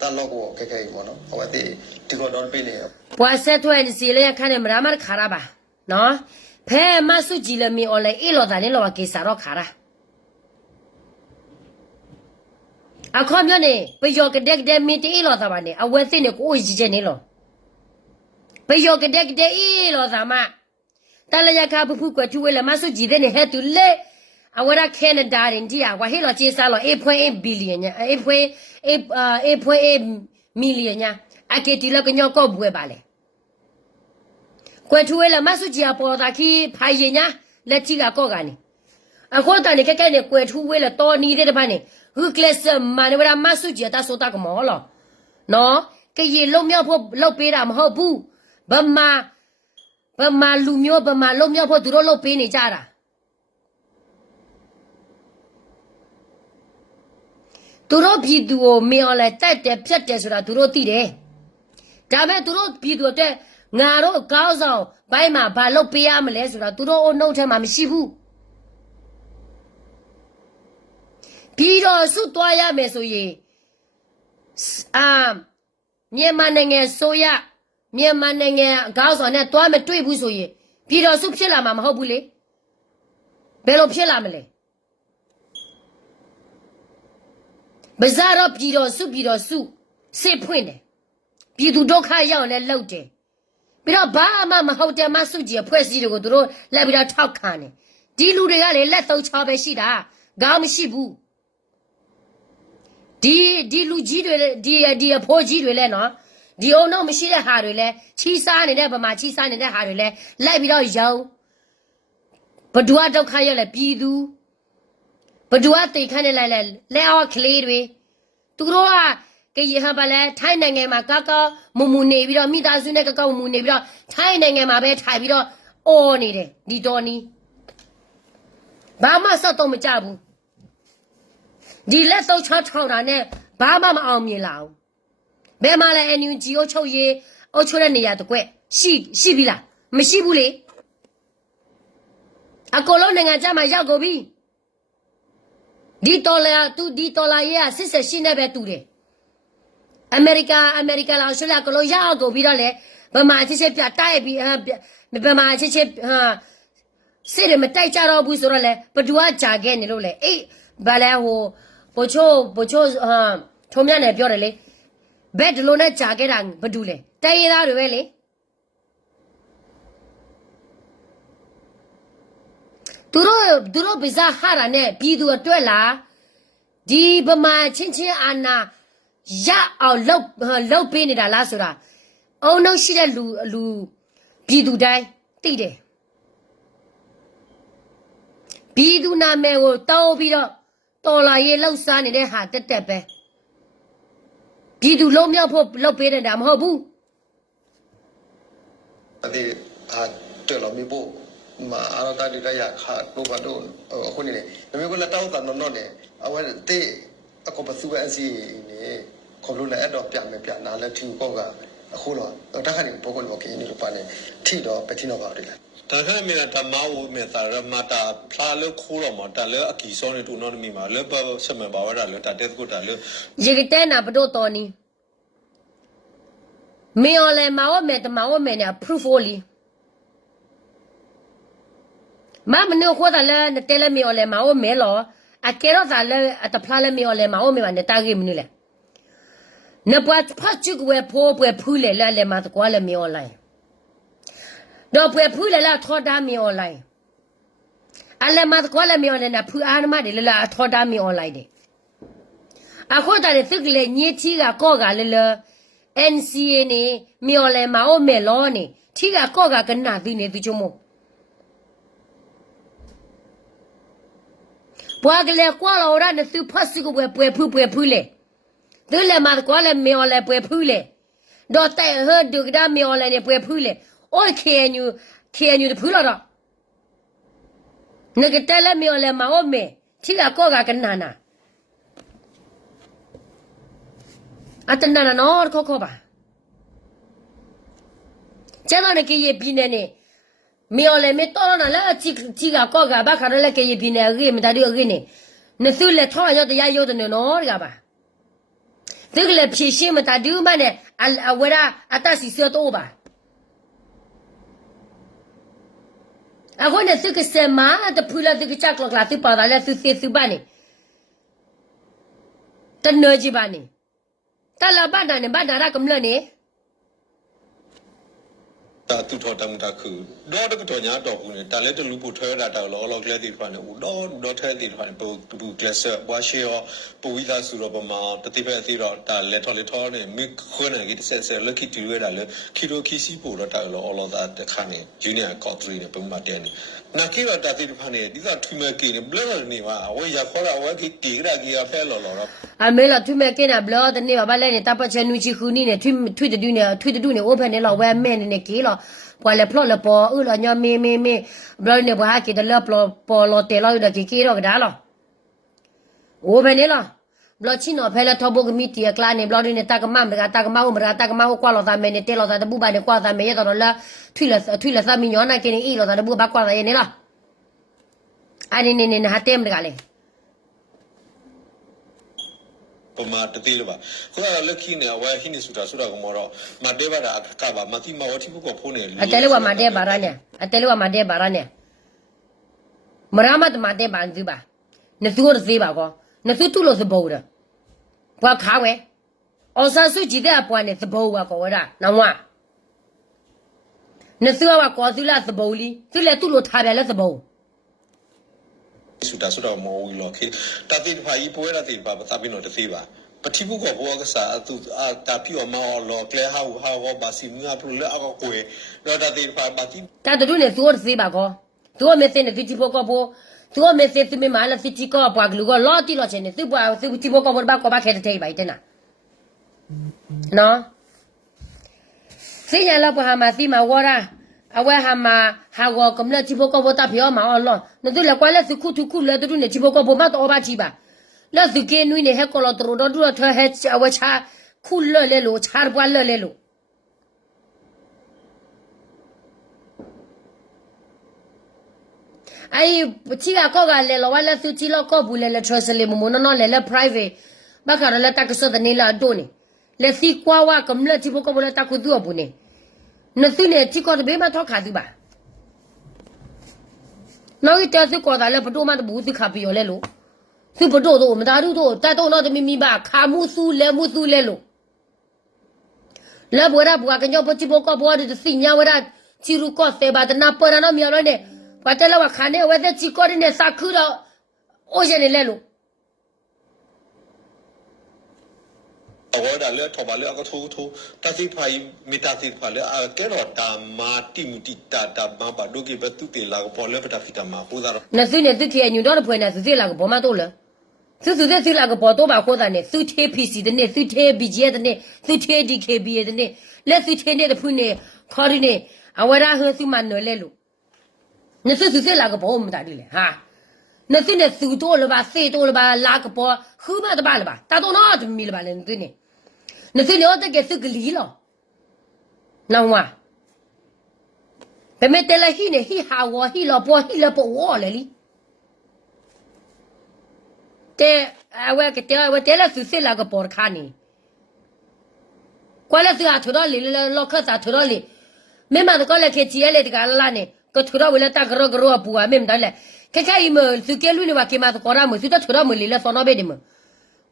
ta lo ko ke ke mo no. On va dire tu ko don pe ne. ပွာဆက်ထွဲ့စီလေခါနေမရမခါရပါနော်ဖဲမဆုကြည်လမီအော်လေအေလောတာနေလောကေစာတော့ခါရအခုမျိုးနေပယောကတဲ့တဲ့မီတီလောတာပါနေအဝဲသိနေကိုကြီးချက်နေလောပယောကတဲ့အေလောတာမတလရခါဖဖူကွယ်ထူဝဲလမဆုကြည်တဲ့နေဟဲတူလေအဝရကနေဒါရင်ဒီအဝဟေလောကျေးစားလော8.8 billion ညာ8.8 million ညာအကေတီလကညောကောဘွဲပါလေကွယ်ထူဝဲလမဆုကြည်အပေါ်တာခီဖိုင်ညာလက်ချီကကောကနေအခုတန်နေကဲနေကွယ်ထူဝဲလတော်နေတဲ့တပန်းနေဟုကလစ်မန်ဝရမဆုကြည်တာဆိုတာကမောလောနော်ကရေလုံးမြောက်ဖို့လောက်ပေးတာမဟုတ်ဘူးဗမာလူမျိုးဗမာလုံးမြောက်ဖို့သူတို့လောက်ပေးနေကြတာသူတို့ပြည်သူကိုမင်းအောင်လဲတိုက်တယ်ဖြတ်တယ်ဆိုတာသူတို့သိတယ်ဒါပေမဲ့သူတို့ပြည်သူတဲ့ငါတို့ကောင်းဆောင်ဘိုင်းမှာဘာလုပ်ပေးရမလဲဆိုတာသူတို့အုံနှုတ်ထဲမှာမရှိဘူးပြီးတော့ဆုသွားရမယ်ဆိုရင်မြန်မာနိုင်ငံဆိုရမြန်မာနိုင်ငံကောင်းဆောင်နဲ့သွားမတွေ့ဘူးဆိုရင်ပြီးတော့ဆုဖြစ်လာမှာမဟုတ်ဘူးလေဘယ်လိုဖြစ်လာမလဲ ဘဇာတော့ပြည်တော်စုစစ်ဖွင့်တယ်ပြည်သူဒုက္ခရောက်လဲလှုပ်တယ်ပြီးတော့ဘာမှမဟုတ်တယ်မစုကြည်ဖွဲ့စည်းတွေကိုသူတို့လက်ပြီးတော့ထောက်ခံတယ်ဒီလူတွေကလေလက်သုံးချောပဲရှိတာခေါင်းမရှိဘူးဒီလူကြီးတွေဒီအဖိုးကြီးတွေလဲနော်ဒီအောင်တော့မရှိတဲ့ဟာတွေလဲချီးစားနေတဲ့ဗမာချီးစားနေတဲ့ဟာတွေလဲလိုက်ပြီးတော့ရောင်းဘဒွားဒုက္ခရောက်လဲပြည်သူဘဒွားတိတ်ခန့်နေလိုက်လဲအောက်ကလေးတွေသူတို့ကကြေဟာပါလဲထိုင်းနိုင်ငံမှာကောက်ကောက်မူနေပြီးတော့မိသားစုနဲ့ကောက်ကောက်မူနေပြီးတော့ထိုင်းနိုင်ငံမှာပဲထိုင်ပြီးတော့အော်နေတယ်ဒီတော်နီးဘာမှစောက်တော့မကြဘူးဒီလက်သုံးချောထောက်တာနဲ့ဘာမှမအောင်မြင်လာဘူးဘယ်မှာလဲ NUG အုပ်ချုပ်ရေးအုပ်ချုပ်တဲ့နေရာတကွက်ရှိပြီလားမရှိဘူးလေအကောလုံးနိုင်ငံခြားမှာရောက်ကုန်ပြီဒီဒေါ်လာရဲ့စစ်စစ်ရှင်းနေပဲတူတယ်အမေရိကန်လာရှေ့လာကလို့ရောက်ကုန်ပြီးတော့လေဗမာချစ်ပြတိုက်ပြီးဗမာချစ်စစ်ရမတိုက်ကြတော့ဘူးဆိုတော့လေဘဒူကကြာခဲ့နေလို့လေအေးဘာလဲဟိုဘချိုထုံးမြနဲ့ပြောတယ်လေဘက်ဒလိုနဲ့ကြာခဲ့တာဘဒူလေတိုင်းရသားတွေပဲလေသူတို့ဗီဇာဟာရနဲ့ပြည်သူအတွက်လားဒီဗမာချင်းအာနာရအောင်လောက်ပေးနေတာလားဆိုတာအုံနောက်ရှိတဲ့လူပြည်သူတိုင်းသိတယ်ပြည်သူနာမည်ကိုတောင်းပြီးတော့တော်လာရေးလှုပ်ရှားနေတဲ့ဟာတက်ပဲပြည်သူလုံးမြောက်ဖို့လှုပ်ပေးနေတာမဟုတ်ဘူး ဒီတော်တော်မျိုးပေါ့မာအားတာဒီကရခါတော့ကတော့ခုနေတယ်မြေကလည်းတောင်းတန်တော့နေအဝဲတဲ့အကောပစုပဲအစီနေခေါ်လို့လည်းအဲ့တော့ပြန်နာလည်းထီပေါ့ကအခုတော့တခါနေပို့လို့ကင်းနေလို့ပါနေထီတော့ပတိတော့ပါတယ် ဒါခက်မြန်တမောက်မြန်တာရမတာဖလာလို့ခိုးတော့မှာတလည်းအကီစောနေတူနော်မီမှာလည်းပတ်ဆက်မှာပါဝရလည်းတတဲ့ကိုတလည်း ရေကတဲ့နာဘဒိုတော်နီမေော်လဲမဝမဲတမဝမဲနဲ့ proof only မမနိုခေါ်တယ်လဲတဲလဲမေော်လဲမဝမဲလောအကဲတော့ဒါလဲအတဖလာလဲမေော်လဲမဝမဲနဲ့တာဂိမနူလဲနပတ်ဖတ်ချူကွယ်ဖိုးပွဲဖူးလဲလဲမတကွာလဲမေော်လိုက်တော့ပွဲဖူးလဲလာထော်တာမေော်လိုက်အလဲမတကွာလဲမေော်လဲနာဖူးအားမတယ်လဲထော်တာမေော်လိုက်တယ်အခုတည်းသူကလေညချီကကော့ကလဲ NCA နေမေော်လဲမဝမဲလောနေထီကကော့ကကနာသိနေသူချုံမို့ပွားကလေးကွာလောရနဲ့သူဖတ်စကိုပွဲဖူးလေသူလည်းမကွာလည်းမေော်လည်းပွဲဖူးလေတော့တဲ့ဟဲ့ဒုကဒါမေော်လည်းနေပွဲဖူးလေအိုခေညူဖူးတော့ငကတဲလည်းမေော်လည်းမဟုတ်မေချီကကောကကနာအတနာနော်ခေါ်ပါကျန်တော့ကေရပြင်းနေမေော်လည်းမတော်တော့လားချီကကောကဘာခါရလည်းကေရပြင်းနေရေမတရီရေနေနသူလည်းထောရတရားရုပ်တယ်နော်ဒီကပါသူကလည်းဖြည့်ရှင်းမတဒူးမနဲ့အဝရအတစီစတော့ပါအခုနဲ့သူကစမတပူလာသူကချက်လောက်လာသူပါလာသူပါနေတနော်ကြီးပါနေတလာဘာဒနဲ့ဘာဒရာကမလနေ တာသူထော်တမ်တာခုတော့တကတော့ညာတော့ဘူးနဲ့တာလည်းတလူပူထွဲတာတော့လောကလေးဒီဖာနေဦးတော့ထဲဒီဖာနေဘူကလဆဘွားရှေောပဝီလာစုရပမာတတိပဲအတော့တာလက်ထော်နေမိခွနေကိဆက်ဆက်လက်ခိတူရတာလေခီရိုခီစီပိုတော့တာလောတာတခါနေဂျူနီယာကော့ထရီနဲ့ပုံမှန်တဲ့နာကီရတာတိဖာနေဒီကထူမဲကင်းဘလရနေမှာဝေရခေါ်ရဝဲကီတီရကီရဖဲလောအမေလာထူမဲကင်းဘလတဲ့နေဘာလဲနေတပတ်ချန်နူချီခူနီနဲ့ထွေတဒူနေအိုဖန်နေလောက်ဝဲမဲနေကေလောပွာလေဖလောလေပေါ်ဥလောညမေဘလနေဘာကီတလပေါ်လောတေလောဒကီကီရောကဒါလောအိုဖန်နေလောဘလချီနိုဖဲလာထဘကမီတီကလာနေဘလနေတကမမကတကမဟုတ်မတကမဟုတ်ကွာလောသားမဲနေတေလောသားတပူပါနေကွာသားမဲရတော့လာထွေလာသမီညောနာကင်းအီလောသားတပူဘာကွာသားရနေလားအနီနေဟာတဲမကလေပမာတတိလပါခုနကလက်ခိနေဝဲဟိနေစုတာကမောတော့မတေဘာတာကဘာမတိမဝတိဘကိုဖုန်းနေအတဲလဝမတေဘာရနဲ့အတဲလဝမတေဘာရနဲ့မရမတ်မတေဘာန်ဇီဘာနသူရဇီဘာကောနသူတူလို့စဘောရ ဘာခါဝဲအော်ဆာစုကြည့်တဲ့အပွားနဲ့သဘောဝါကောရနော်ဝါနစုဝါကောသူလာသဘောလီသူလေသူ့လိုထားပြလဲသဘော suta suta mo wi lo ke ta ti pha yi poe ra ti ba ta bi no de ti ba pa thi bu ko bo ka sa tu ta pi o ma o lo kle ha ho ba si nga pro le a ko ko e lo ta ti pha ba ti တာတူနဲ့သူ့သေးပါကောသူ့မေစင်းနဲ့သူတီဘောကောဘောသူ့မေစင်းသူမေမာလာစီတီကောပွားကလူကောလော်တီလော်ချင်နေသူ့ပွားသူတီဘောကောဘောဘာကောဘာခဲတဲ့တိုင်ပါတဲ့နာနော်စီရလောက်ပါမှာစီမှာဝရာအဝဲဟာမှာဟာကောကမ္လတီဘောကောဘောတာပြောမှာအော်လောနသူလက်ကွာလက်စုခုထုခုလက်တူနဲ့တီဘောကောဘောမတော့ဘာချီပါလက်စုကင်းနွိနေဟက်ကောလော်တရိုတော့တူထဟက်အဝဲချာခုလဲလဲလို့ချာပွားလဲလဲလို့ไอ้ที่ก็เลยเราว่าแล้วสุดที่เราก็บุเลยทรสเลยมุนนอนเลย private บ้าค่ะเราตักก็สดนี่ละโดนี่เลยสิกว่าว่ากำลังที่พวกก็บุเลยตักก็ตัวบุนี่นั่นสิเนี่ยที่ก็จะไม่มาทอขาดบ้าน้องอีเจ้าสิก็ได้แล้วประตูมาตะบูสิขาไปอยู่เลยลูสิประตูตัวมันตาดูตัวแต่ตัวน้องจะมีบ้าขามูสู้เลยลูแล้วบัวราบัวกันยอปจิพวกก็บัวจะสิ่งยาวราชิรุก็เสบาตนาปราน้องมีอะไรเนี่ยว่าแต่ละว่าขาเนี่ยว่าแต่จิกอดิเนี่ยสักคือเราโอ้ยเนี่ยเลยลู awal dah le thoba le ko thu ta ti phai mi ta ti phai le ke ro ta ma ti mu ti ta ma ba do ke ba tu te la ko po le ba ta fita ma ko da ro 那所以呢，这天你到了朋友呢，是这那个宝马多了，这那个宝多把货的呢，是贴 PC 的呢，是贴 BG 的呢，是贴 DKB 的呢，那是贴那的朋友呢，考的呢，啊，我然后是蛮难来路，那是这那个宝我们打的嘞哈，那是呢手多了吧，谁多了吧，那个宝后面的吧了吧，大多那就没了吧，那对呢，那是了这个是个理了，那我。แต่ไม่แต่ละที่เนี่ยที่หาวที่เราปวเลยลิแต่เอาไว้ก็แต่ละสุดสิละก็ปวดขานี่กว่าละสิหาทุรลิเราเข้าใจทุรลิไม่มาแต่ก็เลยแค่เจียเลยที่กันละเนี่ยก็ทุรเวลาตากระกระปัวไม่ได้เลยแค่อีเมลสุดเกลุนี่ว่าเกี่ยมาตกรามือสุดทุรมือลิละสอนอเบดิม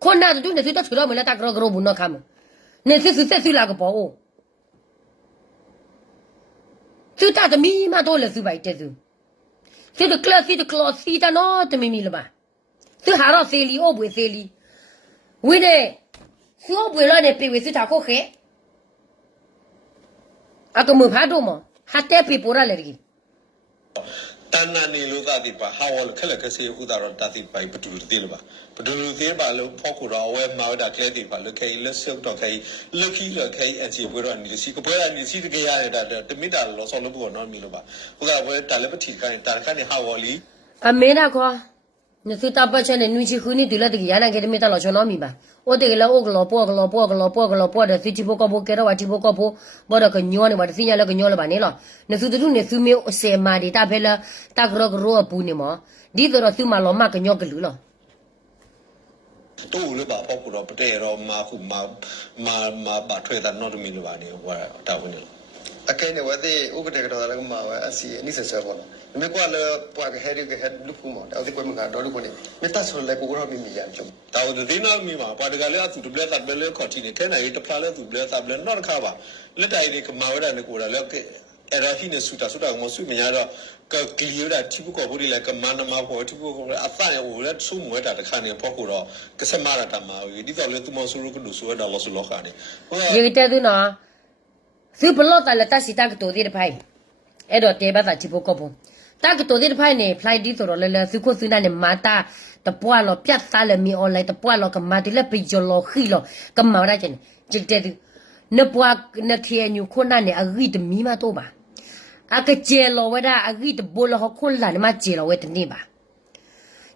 คนน่าจะดูเนี่ยสุดทุรมือละตากระกระบุญนักขามเนี่ยสุดสิละก็ปวสุดท้ายจะมีมาตัวละสุดไปเจ้าสุดคลาสสิตาโน่จะไม่มีละบ้าสุดหาเราเซลีโอ้บุยเซลีวินเนี่ยสุดบุยเราเนี่ยไปวิสุดท้ายก็แค่อาก็มือพาดูมั้งฮัตเต้ไปปวดอะไรกิ ta na ni lo ta ti pa ha wa le khale ke se hu da ro ta ti pa pa tu ti le ba pa tu ti ba lo pho ko ro we ma da kle ti pa lo kai lo sok to kai lo ki lo kai an si bwe ro ni si ko bwe da ni si de ke ya da te mi da lo so lo bu no mi lo ba ko ga bwe ta le pa ti kai ta ka ni ha wa li အမေနာခေါ်နေစတာပတ်ချနေနွေချီခုနီတူလက်တကရနာကတဲ့မေတ္တာလောချောနောမီပါအိုတေကလောအိုကလောပေါ်တဲ့စီချီဘောကဘောကဲတော့ဝတီဘောကဘောဘောတော့ကညောနေပါတစီညာလည်းကညောလည်းပါနေလောနေစုတူနေစုမေအစေမာဒီတာဖဲလာတာကရောကရောပူနေမဒီတော့စုမလောမကညောကလူလော to le ba pho ko ro pa te ro ma khu ma ba thwe da no mi lo ba ni wa ta wen lo အကဲနဲ့ဝတဲ့ဥပဒေကတော့လည်းမှာပဲအစီအနိစ္စဆဲပေါ့နော်မြေကွာလေပွားကဟဲရီကဟဲလူဖူမော်တောက်ဒီကွေမကတော့ကိုနေမေတ္တာဆိုလည်းပိုကတော့မိမိရအောင် ta wo de na mi ma pa de ga le a tu de ble ta ble le kho ti ni ke na yi ta pla le tu ble ta ble no kha ba le tai ni ka ma wa da ni ko da le ke era hi ne su ta mo su mi ya do ka clear da ti bu ko bu ri le ka ma na ma pho ti bu ko a fa ne wo le su mo da ta kha ni pho ko do ka se ma da ta ma wi di to le tu mo su ru ko du su da lo su lo kha ni ရေတဲ့သူနော်စုဘလော့တယ်တစီတကတိုဒီဖိုင်အဲ့တော့တေဘတာချီဖို့ကပုံတကတိုဒီဖိုင်နေ flight ဒီဆိုတော့လဲစုခုစင်းနဲ့မာတာတပွားလောပြတ်သားလဲမီ online တပွားလောကမာတီလဲပီဂျလောခီလောကမာရချင်ကြည့်တဲ့နပွားနခေညူခုနနဲ့အဂိတမီမတော့ပါအကကျေလောဝဒအဂိတဘောလောခုလာနမကျေလောဝတနေပါ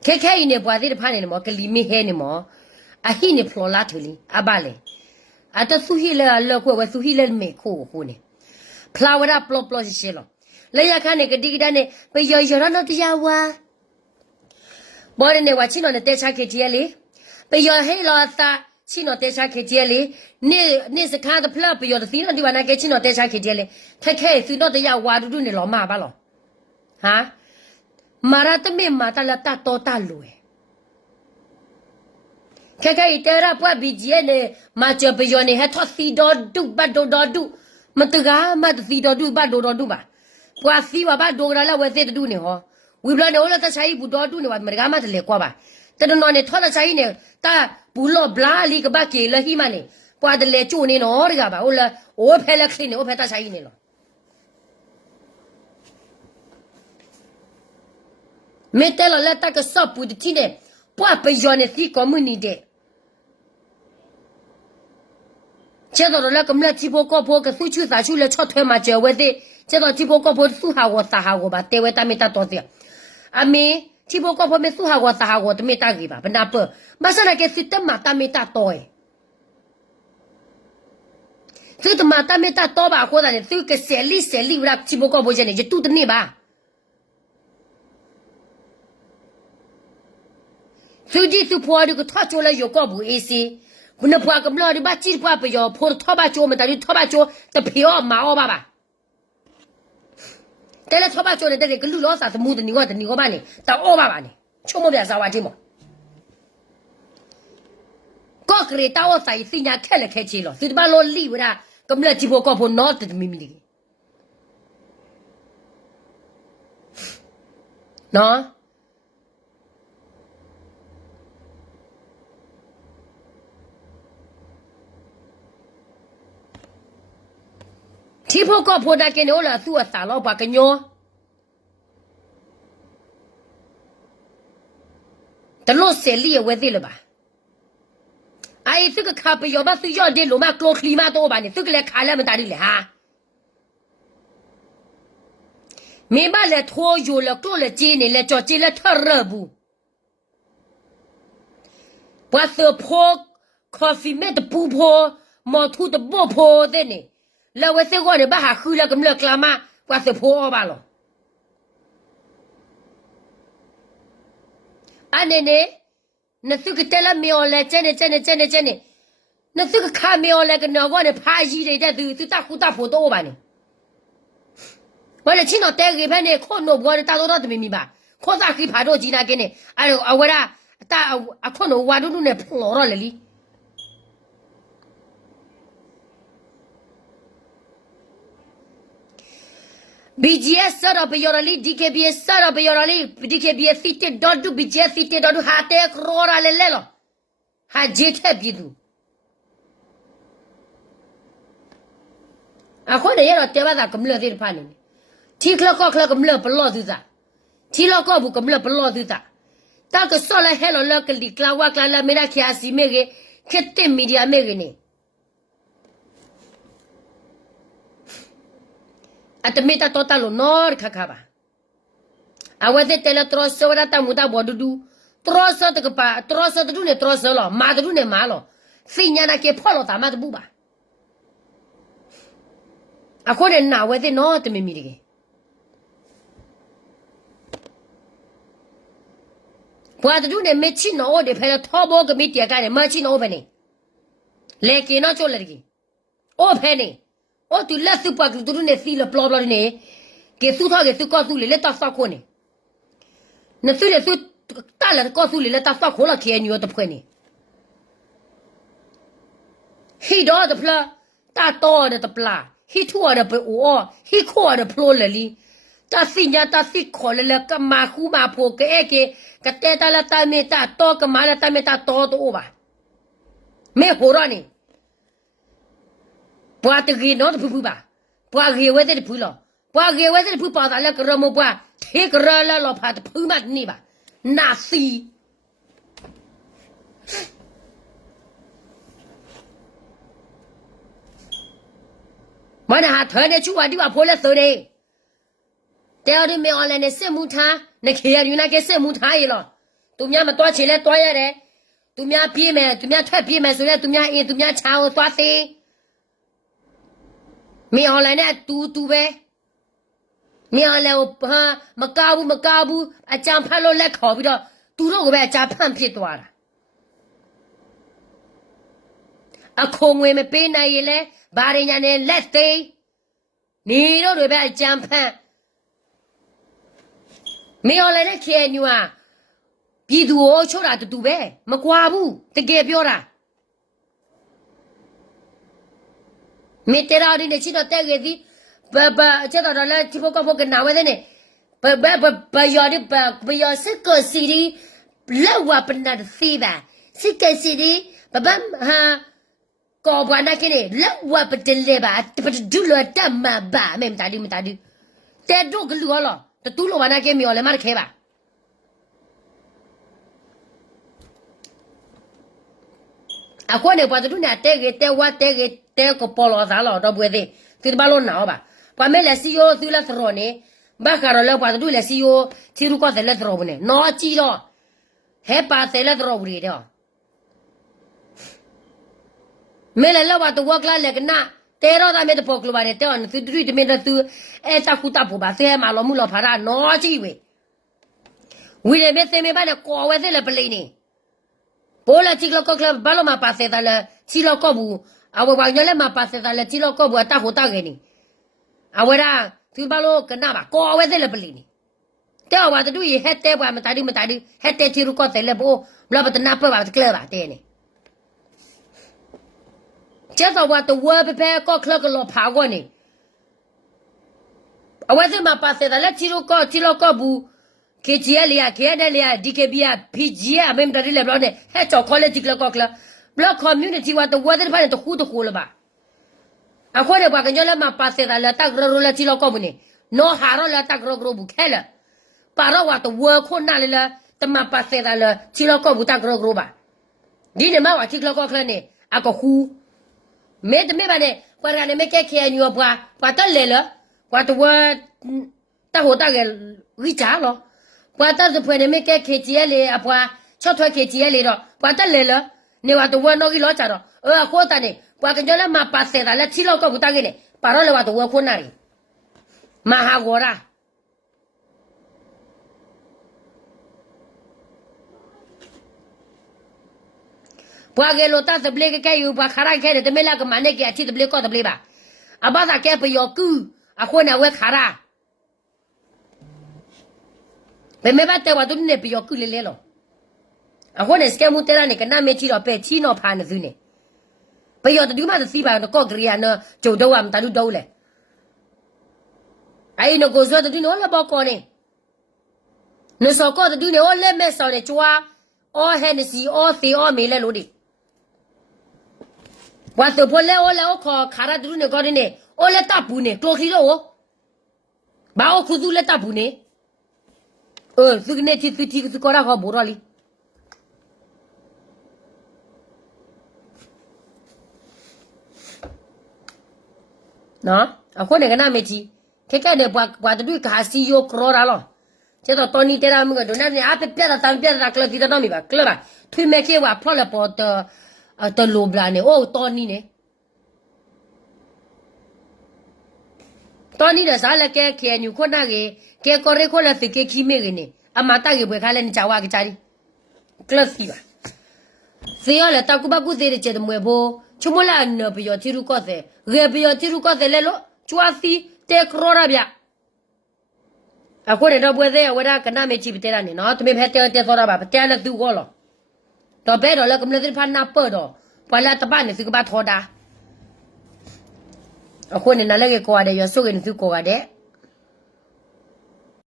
ခဲခဲနေပွားဒီဖိုင်နေမောကလီမီဟဲနေမောအဟိနေဖလောလာထူလီအဘလေအတဆူဟီလာလောက်ဝဆူဟီလာမေခိုနေဖလာဝရပလောပလောရှိလောလေရခါနေကတိကတနဲ့ပယောရနော်တရားဝါဘောရနေဝချင်းနော်တဲ့ချခေကြီးလေပယောဟဲလာသာချင်းနော်တဲ့ချခေကြီးလေနေစခါတဖလာပယောသီနော်ဒီဝနာကချင်းနော်တဲ့ချခေကြီးလေခက်ခဲစူတော့တရားဝါတူတူနေလောမပါလောဟာမာရတမေမာတလာတတော်တလွယ် Kaka itera pua bijene macho pejone ha thosi do du ba do matuga mat si do du ba do ba pua si wa ba do la we se du ne ho wi bla ne ola ta sai bu do du ne wa merga ma le kwa ba ta no ne thola sai ne ta bu lo bla li ka ba ke le hi ma ne pua de le chu ne no ri ga ba ola o phe le clean ne o phe ta sai ne lo metelo la ta ka so pu di ne pua pejone si community 接到了，我们来直播高坡，个手去啥去了，炒腿嘛，就为的接到直播高坡数下我撒下我吧，单位单没打多少，阿妹直播高坡没数下我撒下我都没打给吧，不那不，马上那个是等嘛，单没打多诶，所以嘛，单没打多吧，或者呢，所以个三里，我那直播高坡现在就堵的你吧，所以就破这个他做了有高坡一些。 我那破个不了的把几破不要破的拖把脚我们打的拖把脚的票马我爸爸，但是拖把脚的这个路老啥子木的你我把你当我爸爸呢，全部别啥玩意么？搞个人打我啥意思？人家开来开去了，所以把老李为啥？我们那几波搞破脑袋都秘密的，喏。 提破高坡那给牛了，做啥老把个牛，这老三里为对了吧？哎，这个卡不要把睡觉的路嘛，搞kli嘛多吧呢？这个来卡那么大的了哈？明白了，拖油了，搞了几年了，叫进了特热不？把手破，咖啡买的不破，毛土的不破的呢？ 了，我这个人把还喝了，咁了干嘛？我是破吧了。啊，奶奶，那这个带了苗来，真的，那这个看苗来个那个的爬一的，这大呼大破多吧呢？我这青岛带个盘呢，靠那我的大多都没明白，靠啥可以爬到几那个呢？我啦，靠那我都那碰老了哩。 BGS 啥都不要了哩 ，DKBS 啥都不要了哩 ，DKBS city 到处 BGS city 到处还带个罗拉来了，还接太比度。啊，可能也了，对吧？咱咁了在怕呢，提克了高克了咁了不老是啥，提了高不咁了不老是啥，但个少了还了个里克瓦克了没那开始没个，开店没的没个呢。 Atau minta total nor kakaba. Awak tu telah terus seorang tamu tak buat dulu. Terus tu kepa, terus tu dulu ne terus lo, mad dulu ne malo. Sinya nak ke polo tak mad buba. Aku ni nak awak tu no tu memiliki. Buat dulu ne macam no de pada thobo ke media kan, macam no bene. Leki no cakap lagi. Oh bene. 哦，对，那是把个都是那死了，不了呢，给手套给手告诉你，来打啥课呢？那虽然说打了告诉你来打啥课了，看女儿的破呢？黑道的不啦，打刀的不啦，黑土的不哦，黑壳的不了哩，打新疆打新壳了，个马虎马坡个哎个带到了大面打刀个马了大面打刀的哦吧，没活了呢。 不啊，这个那都不吧，不啊，个外头的不了，不啊，个外头的不包他了，个人么不啊，这个人了老怕的不嘛你吧，那是。完了还突然去玩的话破了手的，掉的没完了那什么茶，那开呀那个什么茶去了，都面么多钱了多呀嘞，都面别买，都面特别买，所以都面茶我多些。 没好来呢，赌呗。没好来我哈，没搞不，啊，讲判了来考不到，赌了我呗，讲判偏多了。啊，空位没背那一来，把人家呢来对，你了对呗，讲判。没好来呢，看你啊， ပြည်သူကိုချို့တာတူပဲမကွာဘူးတကယ်ပြောတာမေတ္တာရင်းနဲ့ချစ်တော့တဲ့ကြီးဒီဘချက်တော့လဲချိဖို့ကဖို့ကနာဝဲတဲ့နဲ့ဘယောဒီဘယောစကစီရီလောက်ဝပနတ်စီပါစကစီရီဘဘမ်ဟာကောဘနာကိနေလောက်ဝပတလေပါပဒူလတမဘာမဲမတာဒီတဲ့တို့ကလူဟောလောတူလောဝနာကေမြော်လဲမခဲပါအခုနေပါတူနဲ့တဲ့ဝတဲ့ကိုပေါ်လောစားလောတော့ဘွေသေးဒီဘာလို့နာပါပမဲလက်စီယိုသူလက်သရောနေဘာခါရလောက်ပါတူလက်စီယိုချီရူကောတဲ့လက်သရောဘူးနေနော်ကြည့်တော့ဟဲပါတဲ့လက်သရောဘူးတွေတော့မဲလည်းလောက်ပါတူဝက်ကလာလက်ကနာတဲတော့ဒါမဲ့တပေါ်ကလပါတဲ့တော့သူတူတမင်တူအဲတခုတဖို့ပါဆဲမှာလောမှုလောဖာရနော်ကြည့်ဝီရမဲစေမဲပါနဲ့ကောဝဲတဲ့လက်ပလိနေပိုလာချီကလကောကလဘာလို့မပါစေတယ်လဲချီလောကောဘူးအဝဘာညလည်းမပါစေတယ်လဲချီလောကောဘူးအတဟိုတခဲ့နေအဝရာသူဘာလို့ကနာပါကောဝဲတဲ့လက်ပလိနေတဲ့ဝါတူရဟက်တဲ့ဘာမတာဒီဟက်တဲ့ချီရကောတဲ့လက်ဘိုဘလဘတနာပပါကလပါတဲ့နေကျတော့ဝါတော့ဝဲပဲကောကလကလောဖာကောနေအဝဲစမပါစေတယ်လဲချီလောကောဘူးKGL 呀 KDL 呀 DKB 呀 PG 呀没么的了不呢还找 college 了搞了 block community 话都我这反正都糊了吧啊或者把跟着了嘛把谁了大个了去了搞不呢孬哈了大个不开了把了话都我困难了他妈把谁了去了搞不大个吧你呢嘛话去了搞了呢啊个糊没办呢把人没给开你把得来了把都我大伙大个回家了ဘာသာစပွဲနေမကဲခေကြီးလေအပွားချော့ထွဲခေကြီးလေတော့ဘာတလေလနေဝတော့ဝနော်ကြီးလောကြတော့ခေါ်တာနေဘာကကြလဲမပါစေတာလက်ချီလောက်ကောက်တာကနေပါတော့လေဝတော့ဝခွန်းနာရီမဟာဂောရာဘာကလေးတော့တပလေကဲယူဘာခါရိုက်ခဲတယ်တမဲလာကမနဲ့ကအချစ်တပလေကောတပလေပါအဘာသာကဲပယောကူအခုနဲ့ဝဲခါရာဘယ်မဲ့ပတ်တဲ့ဝါသူနဲ့ပြောကူလေလေလောအခုနဲ့စကမှုတဲ့ရနေကနာမေချီတော့ပဲချီနော်ဖာနေသူနေပြောတူမသစီပါတော့ကော့ကရီယာနော်ဂျိုတော့ဝမ်တလူတော့လေအဲ့နော်ကိုဇောတူနော်လဘောကောနေနစောကောတူနေဟောလက်မဲ့ဆော်နေချွာအော်ဟဲနစီအော်စီအော်မေလေလို့ဒီဝါတော့ပေါ်လေအော်လေခေါ်ခါရတူနေကောနေအော်လက်တပ်ဘူးနေကလိုခီလို့ဘာအခုသူလက်တပ်ဘူးနေသူကနေချစ်သူကရာဟောဘောရလီနော်အခုနေကနာမေချီခဲကဲတဲ့ဘွာတူကဟာစီယိုကရောရာလောကျတော့တော်နီတဲရာမကဒိုနာနေအပပြတာတန်ပြတာကလတီတော့မိပါကလပါထွေမဲကေဝါဖော်လပေါ်တလိုဘလာနေတော်နီနေတော်နီတဲ့စားလကဲခဲညူခွနာကေကဲကော်ရဲခေါ်လက်ကေခီမေကနေအမတာကေဘွေခါလဲနေကြဝါကကြရီကလစီပါစေရလက်တကူဘကူသေးတဲ့ကျတဲ့မွေဖို့ချုံမလာနပယောချီရူကောတဲ့ရေပယောချီရူကောတဲ့လဲလို့ချွာစီတဲကရောရဗျအခုနေတော့ဘွေသေးဝဒကနာမေချီပတဲရနေနော်တမေဖက်တဲသောရပါပတဲလက်သူကောလောတော့ဘဲတော့လကမလက်ဖာနာပေါ်တော့ပါလာတပနေစကပါထောတာအခုနေနလည်းကွာတယ်ရဆုကနေသူကွာတဲ့